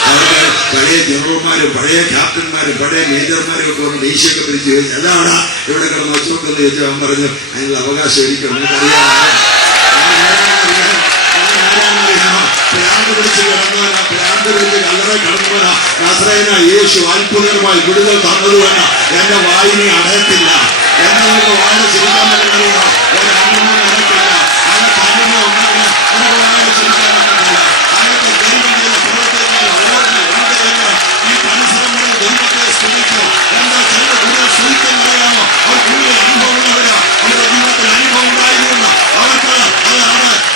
അവർക്ക് പഴയ ജനറൽമാരും പഴയ ക്യാപ്റ്റന്മാരും പഴയ മേജർമാരും ഒക്കെ വന്ന് ദേശീയൊക്കെ പിടിച്ചു കഴിഞ്ഞു. അതാണ് ഇവിടെ കിടന്ന് വെച്ചോക്കെന്ന് ചോദിച്ചാൽ അവൻ പറഞ്ഞു, അതിനുള്ള അവകാശം എനിക്ക് നമുക്കറിയാം. ഭ്രാന്ത് പിടിച്ച് കിടന്നവനാ, ഭ്രാന്ത് പിടിച്ച് കല്ലറ കിടന്നവനാ നസറേയനായ യേശു അത്ഭുതകരമായി വിടുതൽ തന്നതുവല്ല എന്റെ വായിനെ അടയത്തില്ല. എന്നെ നമുക്ക് വായ ചിരിക്കാൻ പറ്റുന്നില്ല, ഒരു അന്നമോ നടക്കില്ല. അത് തനിമ ഉണ്ടെങ്കിൽ നമുക്ക് വായ ചിരിക്കാൻ പറ്റുന്നില്ല. അതൊക്കെ ദൈവത്തിന്റെ പ്രവർത്തനങ്ങൾ ഓർമ്മ ഉണ്ട് എന്ന് ഈ പരിസരങ്ങളിൽ ദൈവത്തെ സ്തുതിച്ചു. എന്താ ചില കൂടുതൽ സ്തുതിക്കുന്നറിയാമോ? അവർ കൂടുതൽ അനുഭവമുള്ളവരാ, അവരുടെ ജീവിതത്തിൽ അനുഭവം ഉണ്ടായിരുന്നു. അവർക്ക്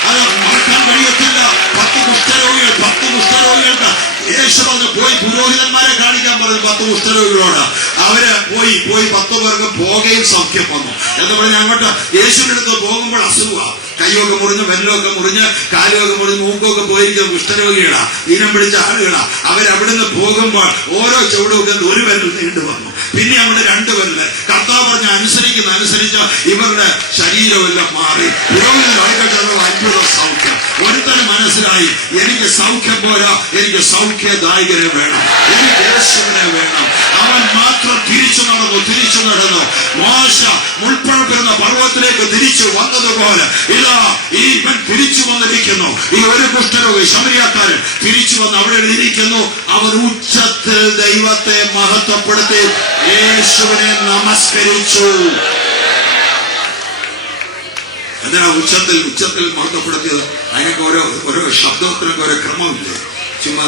അത് മറക്കാൻ കഴിയത്തില്ല. 10 കുഷ്ഠരോഗികൾക്ക് യേശു പറഞ്ഞു പോയി പുരോഹിതന്മാരെ കാണിക്കാൻ പറഞ്ഞു. 10 കുഷ്ഠരോഗികളോട് അവര് പോയി 10 പേർക്ക് പോകുകയും സൗഖ്യം വന്നു എന്ന് പറഞ്ഞ് അങ്ങോട്ട് യേശുവിന്റെ അടുത്ത് പോകുമ്പോൾ അസുഖമാണ്. കൈയൊക്കെ മുറിഞ്ഞ്, വെല്ലമൊക്കെ മുറിഞ്ഞ്, കാലുമൊക്കെ മുറിഞ്ഞ്, മൂക്കൊക്കെ പോയിരിക്കുന്ന കുഷ്ഠരോഗികളാ, ഈനം പിടിച്ച ആളുകളാ. അവരവിടുന്ന് പോകുമ്പോൾ ഓരോ ചുവടുമൊക്കെ 1 വിരൽ നീണ്ടു വന്നു. പിന്നെ അങ്ങോട്ട് 2 വിരല്. കർത്താവ് പറഞ്ഞ അനുസരിച്ച് ഇവരുടെ ശരീരമെല്ലാം മാറി. പുരോഹിതനായിക്കട്ടെ അത്ഭുത സൗഖ്യം. ഒരുത്തന് മനസ്സിലായി, എനിക്ക് സൗഖ്യം പോരാ, എനിക്ക് സൗഖ്യദായകരെ വേണം, എനിക്ക് യേശുവിനെ വേണം. അവൻ മാത്രം തിരിച്ചു നടന്നു. മോശ മുൾപ്പഴപ്പിരുന്ന പർവ്വതത്തിലേക്ക് തിരിച്ചു വന്നതുപോലെ ഇതാ ഇവൻ തിരിച്ചു വന്നിരിക്കുന്നു. ഈ ഒരു കുഷ്ഠരോഗി ശമരിയാക്കാരൻ തിരിച്ചു വന്ന് അവിടെ ഇരിക്കുന്നു. അവൻ ഉച്ചത്തിൽ ദൈവത്തെ മഹത്വപ്പെടുത്തി യേശുവിനെ നമസ്കരിച്ചു. എന്തിനാ ഉച്ചത്തിൽ മഹത്വപ്പെടുത്തിയത്? അതിനൊക്കെ ഓരോ ശബ്ദത്തിനൊക്കെ ഓരോ ക്രമമില്ലേ? ചുമ്മാ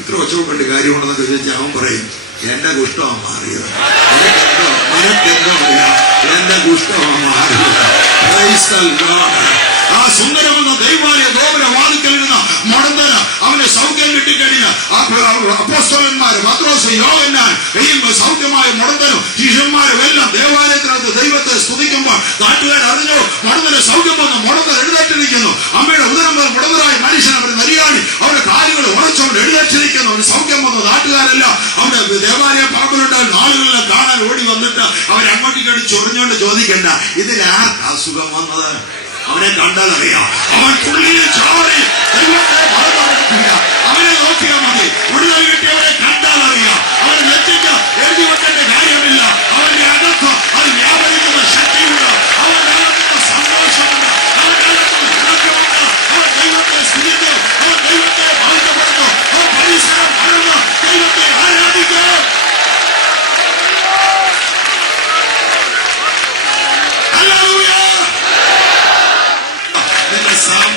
ഇത്ര ഒച്ചപ്പെട്ട് കാര്യമുണ്ടെന്നൊക്കെ ചോദിച്ചാൽ അവൻ പറയും എന്റെ കുഷ്ഠമാണ് മാറിയത്, നിനക്കെന്തോ അറിയാം, എന്റെ കുഷ്ഠമാണ് മാറിയത്. ആ സുന്ദരമെന്ന ദൈവാലയ ഗോപുര വാതിക്കലിരുന്ന മുടന്തന അവന് സൗഖ്യം കിട്ടിക്കഴിഞ്ഞ അപ്പോസ്തലന്മാര് പത്രോസ്, യോഹന്നാൻ സൗഖ്യമായ മുടന്തനും ശിഷ്യന്മാരും എല്ലാം ദേവാലയത്തിനകത്ത് ദൈവത്തെ സ്തുതിക്കുമ്പോൾ നാട്ടുകാർ അറിഞ്ഞു മുടന്തന് സൗഖ്യം വന്നു. മുടന്തൻ എഴുന്നേറ്റിരിക്കുന്നു. അമ്മയുടെ ഉദരം മുടന്തരായ മനുഷ്യൻ അവരുടെ നരിയാണി അവരുടെ കാലുകൾ ഉറച്ചുകൊണ്ട് എഴുന്നേറ്റിരിക്കുന്നു. അവന് സൗഖ്യം വന്നു. നാട്ടുകാരെല്ലാം അവരുടെ ദേവാലയ പറമ്പിലുണ്ടായിരുന്ന ആളുകളെല്ലാം കാണാൻ ഓടി വന്നിട്ട് അവരങ്ങോട്ടേക്ക് ചൊറിഞ്ഞുകൊണ്ട് ചോദിക്കണ്ട ഇതിലാർക്കാ അസുഖം വന്നത്? അവനെ കണ്ടാൽ അറിയാം. അവൻ പുള്ളിയിൽ ചാടി ദൈവത്തെ മറന്നില്ല. അവനെ നോക്കിയാൽ മതി. വിടുതൽ കിട്ടിയവരെ കണ്ടാൽ അറിയാം. അവൻ നെറ്റിക്ക് എഴുതി വെക്കേണ്ട കാര്യമില്ല. അവന്റെ അകത്ത് അത് വ്യാപരിക്കുന്ന ശക്തിയുണ്ട്. അവന്റെ അകത്തുന്ന സന്തോഷമുണ്ട്. അവന്റെ അകത്തുന്ന ഉണക്കമുണ്ട്. അവൻ ദൈവത്തെ സ്തുതിക്കും. അവൻ ദൈവത്തെ ബോധ്യപ്പെടുന്നു. അവൻ പരിസരം വളർന്ന് ദൈവത്തെ ആരാധിക്കും.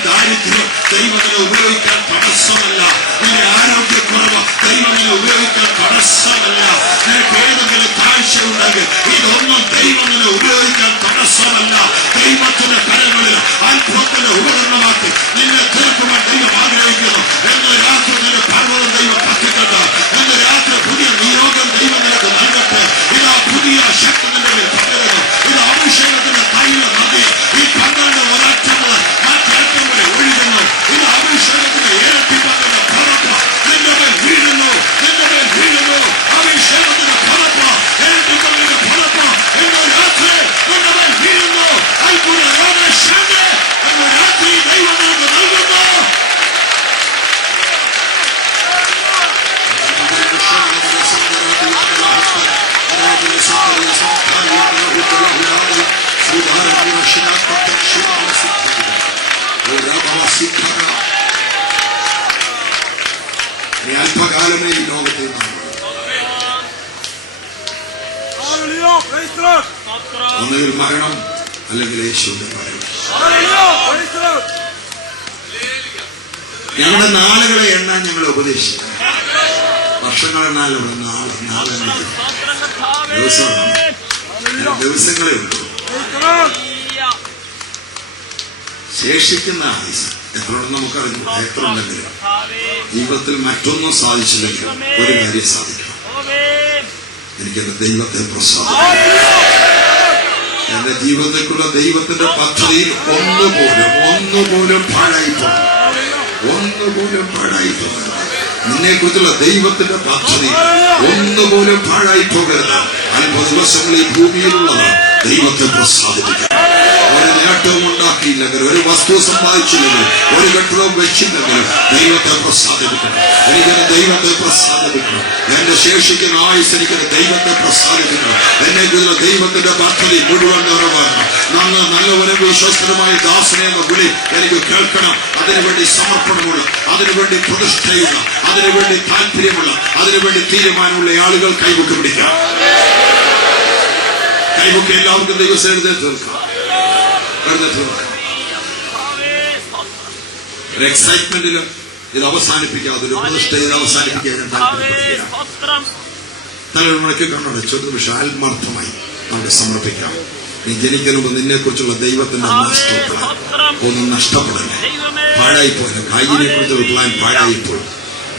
ദാരിദ്ര്യം ദൈവത്തിനെ ഉപയോഗിക്കാൻ തടസ്സമല്ല. നിന്റെ ആരോഗ്യക്കുറവ് ദൈവത്തിനെ ഉപയോഗിക്കാൻ തടസ്സമല്ല. നിനക്ക് ഏതെങ്കിലും താഴ്ചയുണ്ടെങ്കിൽ ഇതൊന്നും ദൈവത്തിനെ ഉപയോഗിക്കാൻ തടസ്സമല്ല. ദൈവത്തിന്റെ കരങ്ങളിൽ അത്ഭുതത്തിന്റെ ഉപകരണമാക്കി നിന്നെ തീർക്കുവാൻ ദൈവം ആഗ്രഹിക്കുന്നു. എന്ന് രാത്രി നിന്റെ പർവ്വതം ദൈവം കത്തിക്കട്ടെ. എന്ന് രാത്രി പുതിയ നിയോഗം ദൈവം നിനക്ക് നൽകട്ടെ. ഇതാ പുതിയ ശക്തി നിന്റെ മേൽ പകരുന്നു. ഇത് അഭിഷേകത്തിന്റെ തൈല നദി ഈ 12 ഒരാഴ്ചകൾ ഒഴുകുന്നു. ഇത് അഭിഷേകത്തിന്റെ ഇരട്ടിപ്പത്തിന്റെ പതപ്പ് നിന്റെ മേൽ വീഴുന്നു. അഭിഷേകത്തിന്റെ പതപ്പ് ഇരട്ടിപ്പത്തിന്റെ പതപ്പ് ഇന്ന് രാത്രി നിന്റെ മേൽ വീഴുന്നു. അത്ഭുത രോഗശാന്തി ഇന്ന് രാത്രി ദൈവം നമുക്ക് നൽകുന്നു. അല്പകാലമേ ഈ ലോകത്തെ ഒന്നുകിൽ മരണം അല്ലെങ്കിൽ യേശുവിന്റെ മരണം. ഞങ്ങളുടെ നാളുകളെ എണ്ണാൻ ഞങ്ങളെ ഉപദേശിച്ചു. വർഷങ്ങളെണ്ണാലുള്ള ദിവസങ്ങളെ ഉള്ളൂ. ശേഷിക്കുന്ന ആയുസ് എത്ര ഉണ്ടെന്ന് നമുക്കറിഞ്ഞു. എത്ര ഉണ്ടെങ്കിലും ജീവിതത്തിൽ മറ്റൊന്നും സാധിച്ചില്ലെങ്കിലും ഒരു കാര്യം സാധിക്കണം. എനിക്കെന്റെ ദൈവത്തെ പ്രസാദിക്കണം. എന്റെ ജീവിതത്തേക്കുള്ള ദൈവത്തിന്റെ പദ്ധതിയിൽ ഒന്നുപോലും പാഴായി പോകരുത്. നിന്നെ കുറിച്ചുള്ള ദൈവത്തിന്റെ പദ്ധതി ഒന്നുപോലും പാഴായി പോകരുത്. അല്പ ദിവസങ്ങൾ ഈ ഭൂമിയിലുള്ളത് ദൈവത്തെ പ്രസാദിപ്പിക്കണം. ഒരു നേട്ടവും ഉണ്ടാക്കിയില്ലെങ്കിൽ, ഒരു വസ്തു സമ്പാദിച്ചില്ലെങ്കിൽ, ഒരു കെട്ടിടവും വെച്ചില്ലെങ്കിലും ദൈവത്തെ പ്രസാദിപ്പിക്കണം. എനിക്കൊരു ദൈവത്തെ പ്രസാദിപ്പിക്കണം. എന്റെ ശേഷിക്കുന്ന ആയുസ് എനിക്കൊരു ദൈവത്തെ പ്രസാദിപ്പിക്കണം. എന്നെക്കുള്ള ദൈവത്തിന്റെ പദ്ധതി മുഴുവൻ നിറവേറണം. നല്ലവനും വിശ്വസ്തനുമായ ദാസനെ എന്ന വിളി എനിക്ക് കേൾക്കണം. അതിനുവേണ്ടി സമർപ്പണമുള്ള, അതിനുവേണ്ടി പ്രതിഷ്ഠയുള്ള, അതിനുവേണ്ടി താല്പര്യമുള്ള, അതിനുവേണ്ടി തീരുമാനമുള്ള ആളുകൾ കൈമുക്ക് പിടിക്കാം. കൈമുക്ക് എല്ലാവർക്കും ദൈവസേനത്തെ തീർക്കാം. ഒരു എക്സൈറ്റ്മെന്റിലും ഇത് അവസാനിപ്പിക്കാതെ, ഒരു പ്രതിഷ്ഠ ഇത് അവസാനിപ്പിക്കാൻ തലമുറയ്ക്ക് കണ്ണടച്ചു ഒരു നിമിഷം ആത്മാർത്ഥമായി നമുക്ക് സമർപ്പിക്കാം. നീ ജനിക്കലുമ്പോൾ നിന്നെ കുറിച്ചുള്ള ദൈവത്തിന്റെ ഒന്നും നഷ്ടപ്പെടല്ലേ, പാഴായിപ്പോയില്ല. കായിനെ കുറിച്ചുള്ള പ്ലാൻ പാഴായിപ്പോയി,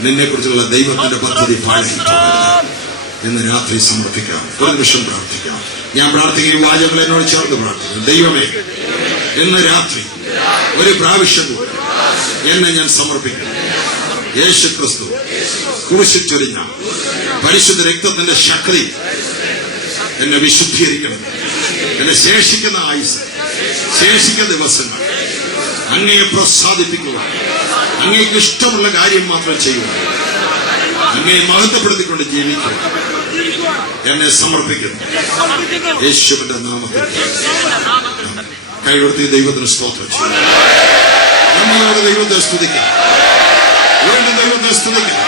നിന്നെ കുറിച്ചുള്ള ദൈവത്തിന്റെ പദ്ധതി പാഴായിപ്പോകരുത്. ഇന്ന് രാത്രി സമർപ്പിക്കാം. ഒരു നിമിഷം പ്രാർത്ഥിക്കാം. ഞാൻ പ്രാർത്ഥിക്കുന്ന വാചകങ്ങൾ എന്നോട് ചേർന്ന് പ്രാർത്ഥിക്കുന്നു. ദൈവമേ, ഇന്ന് രാത്രി ഒരു പ്രാവശ്യം കൂടി എന്നെ ഞാൻ സമർപ്പിക്കുന്നു. യേശു ക്രിസ്തു കുരിശിൽ ചൊരിഞ്ഞ പരിശുദ്ധ രക്തത്തിന്റെ ശക്തി എന്നെ വിശുദ്ധീകരിക്കണം. എന്നെ ശേഷിക്കുന്ന ആയുസ്, ശേഷിക്കുന്ന ദിവസങ്ങൾ അങ്ങയെ പ്രസാദിപ്പിക്കുക, അങ്ങേക്ക് ഇഷ്ടമുള്ള കാര്യം മാത്രം ചെയ്യുക, അങ്ങയെ മഹത്വപ്പെടുത്തിക്കൊണ്ട് ജീവിക്കുക. എന്നെ സമർപ്പിക്കുന്നു യേശുവിന്റെ നാമത്തിൽ. കൈകൊടുത്തി ദൈവത്തിന് സ്തോത്രം ചെയ്യും. നമ്മോട് ദൈവത്തെ സ്തുതിക്കാം. വീണ്ടും ദൈവത്തെ സ്തുതിക്കാം.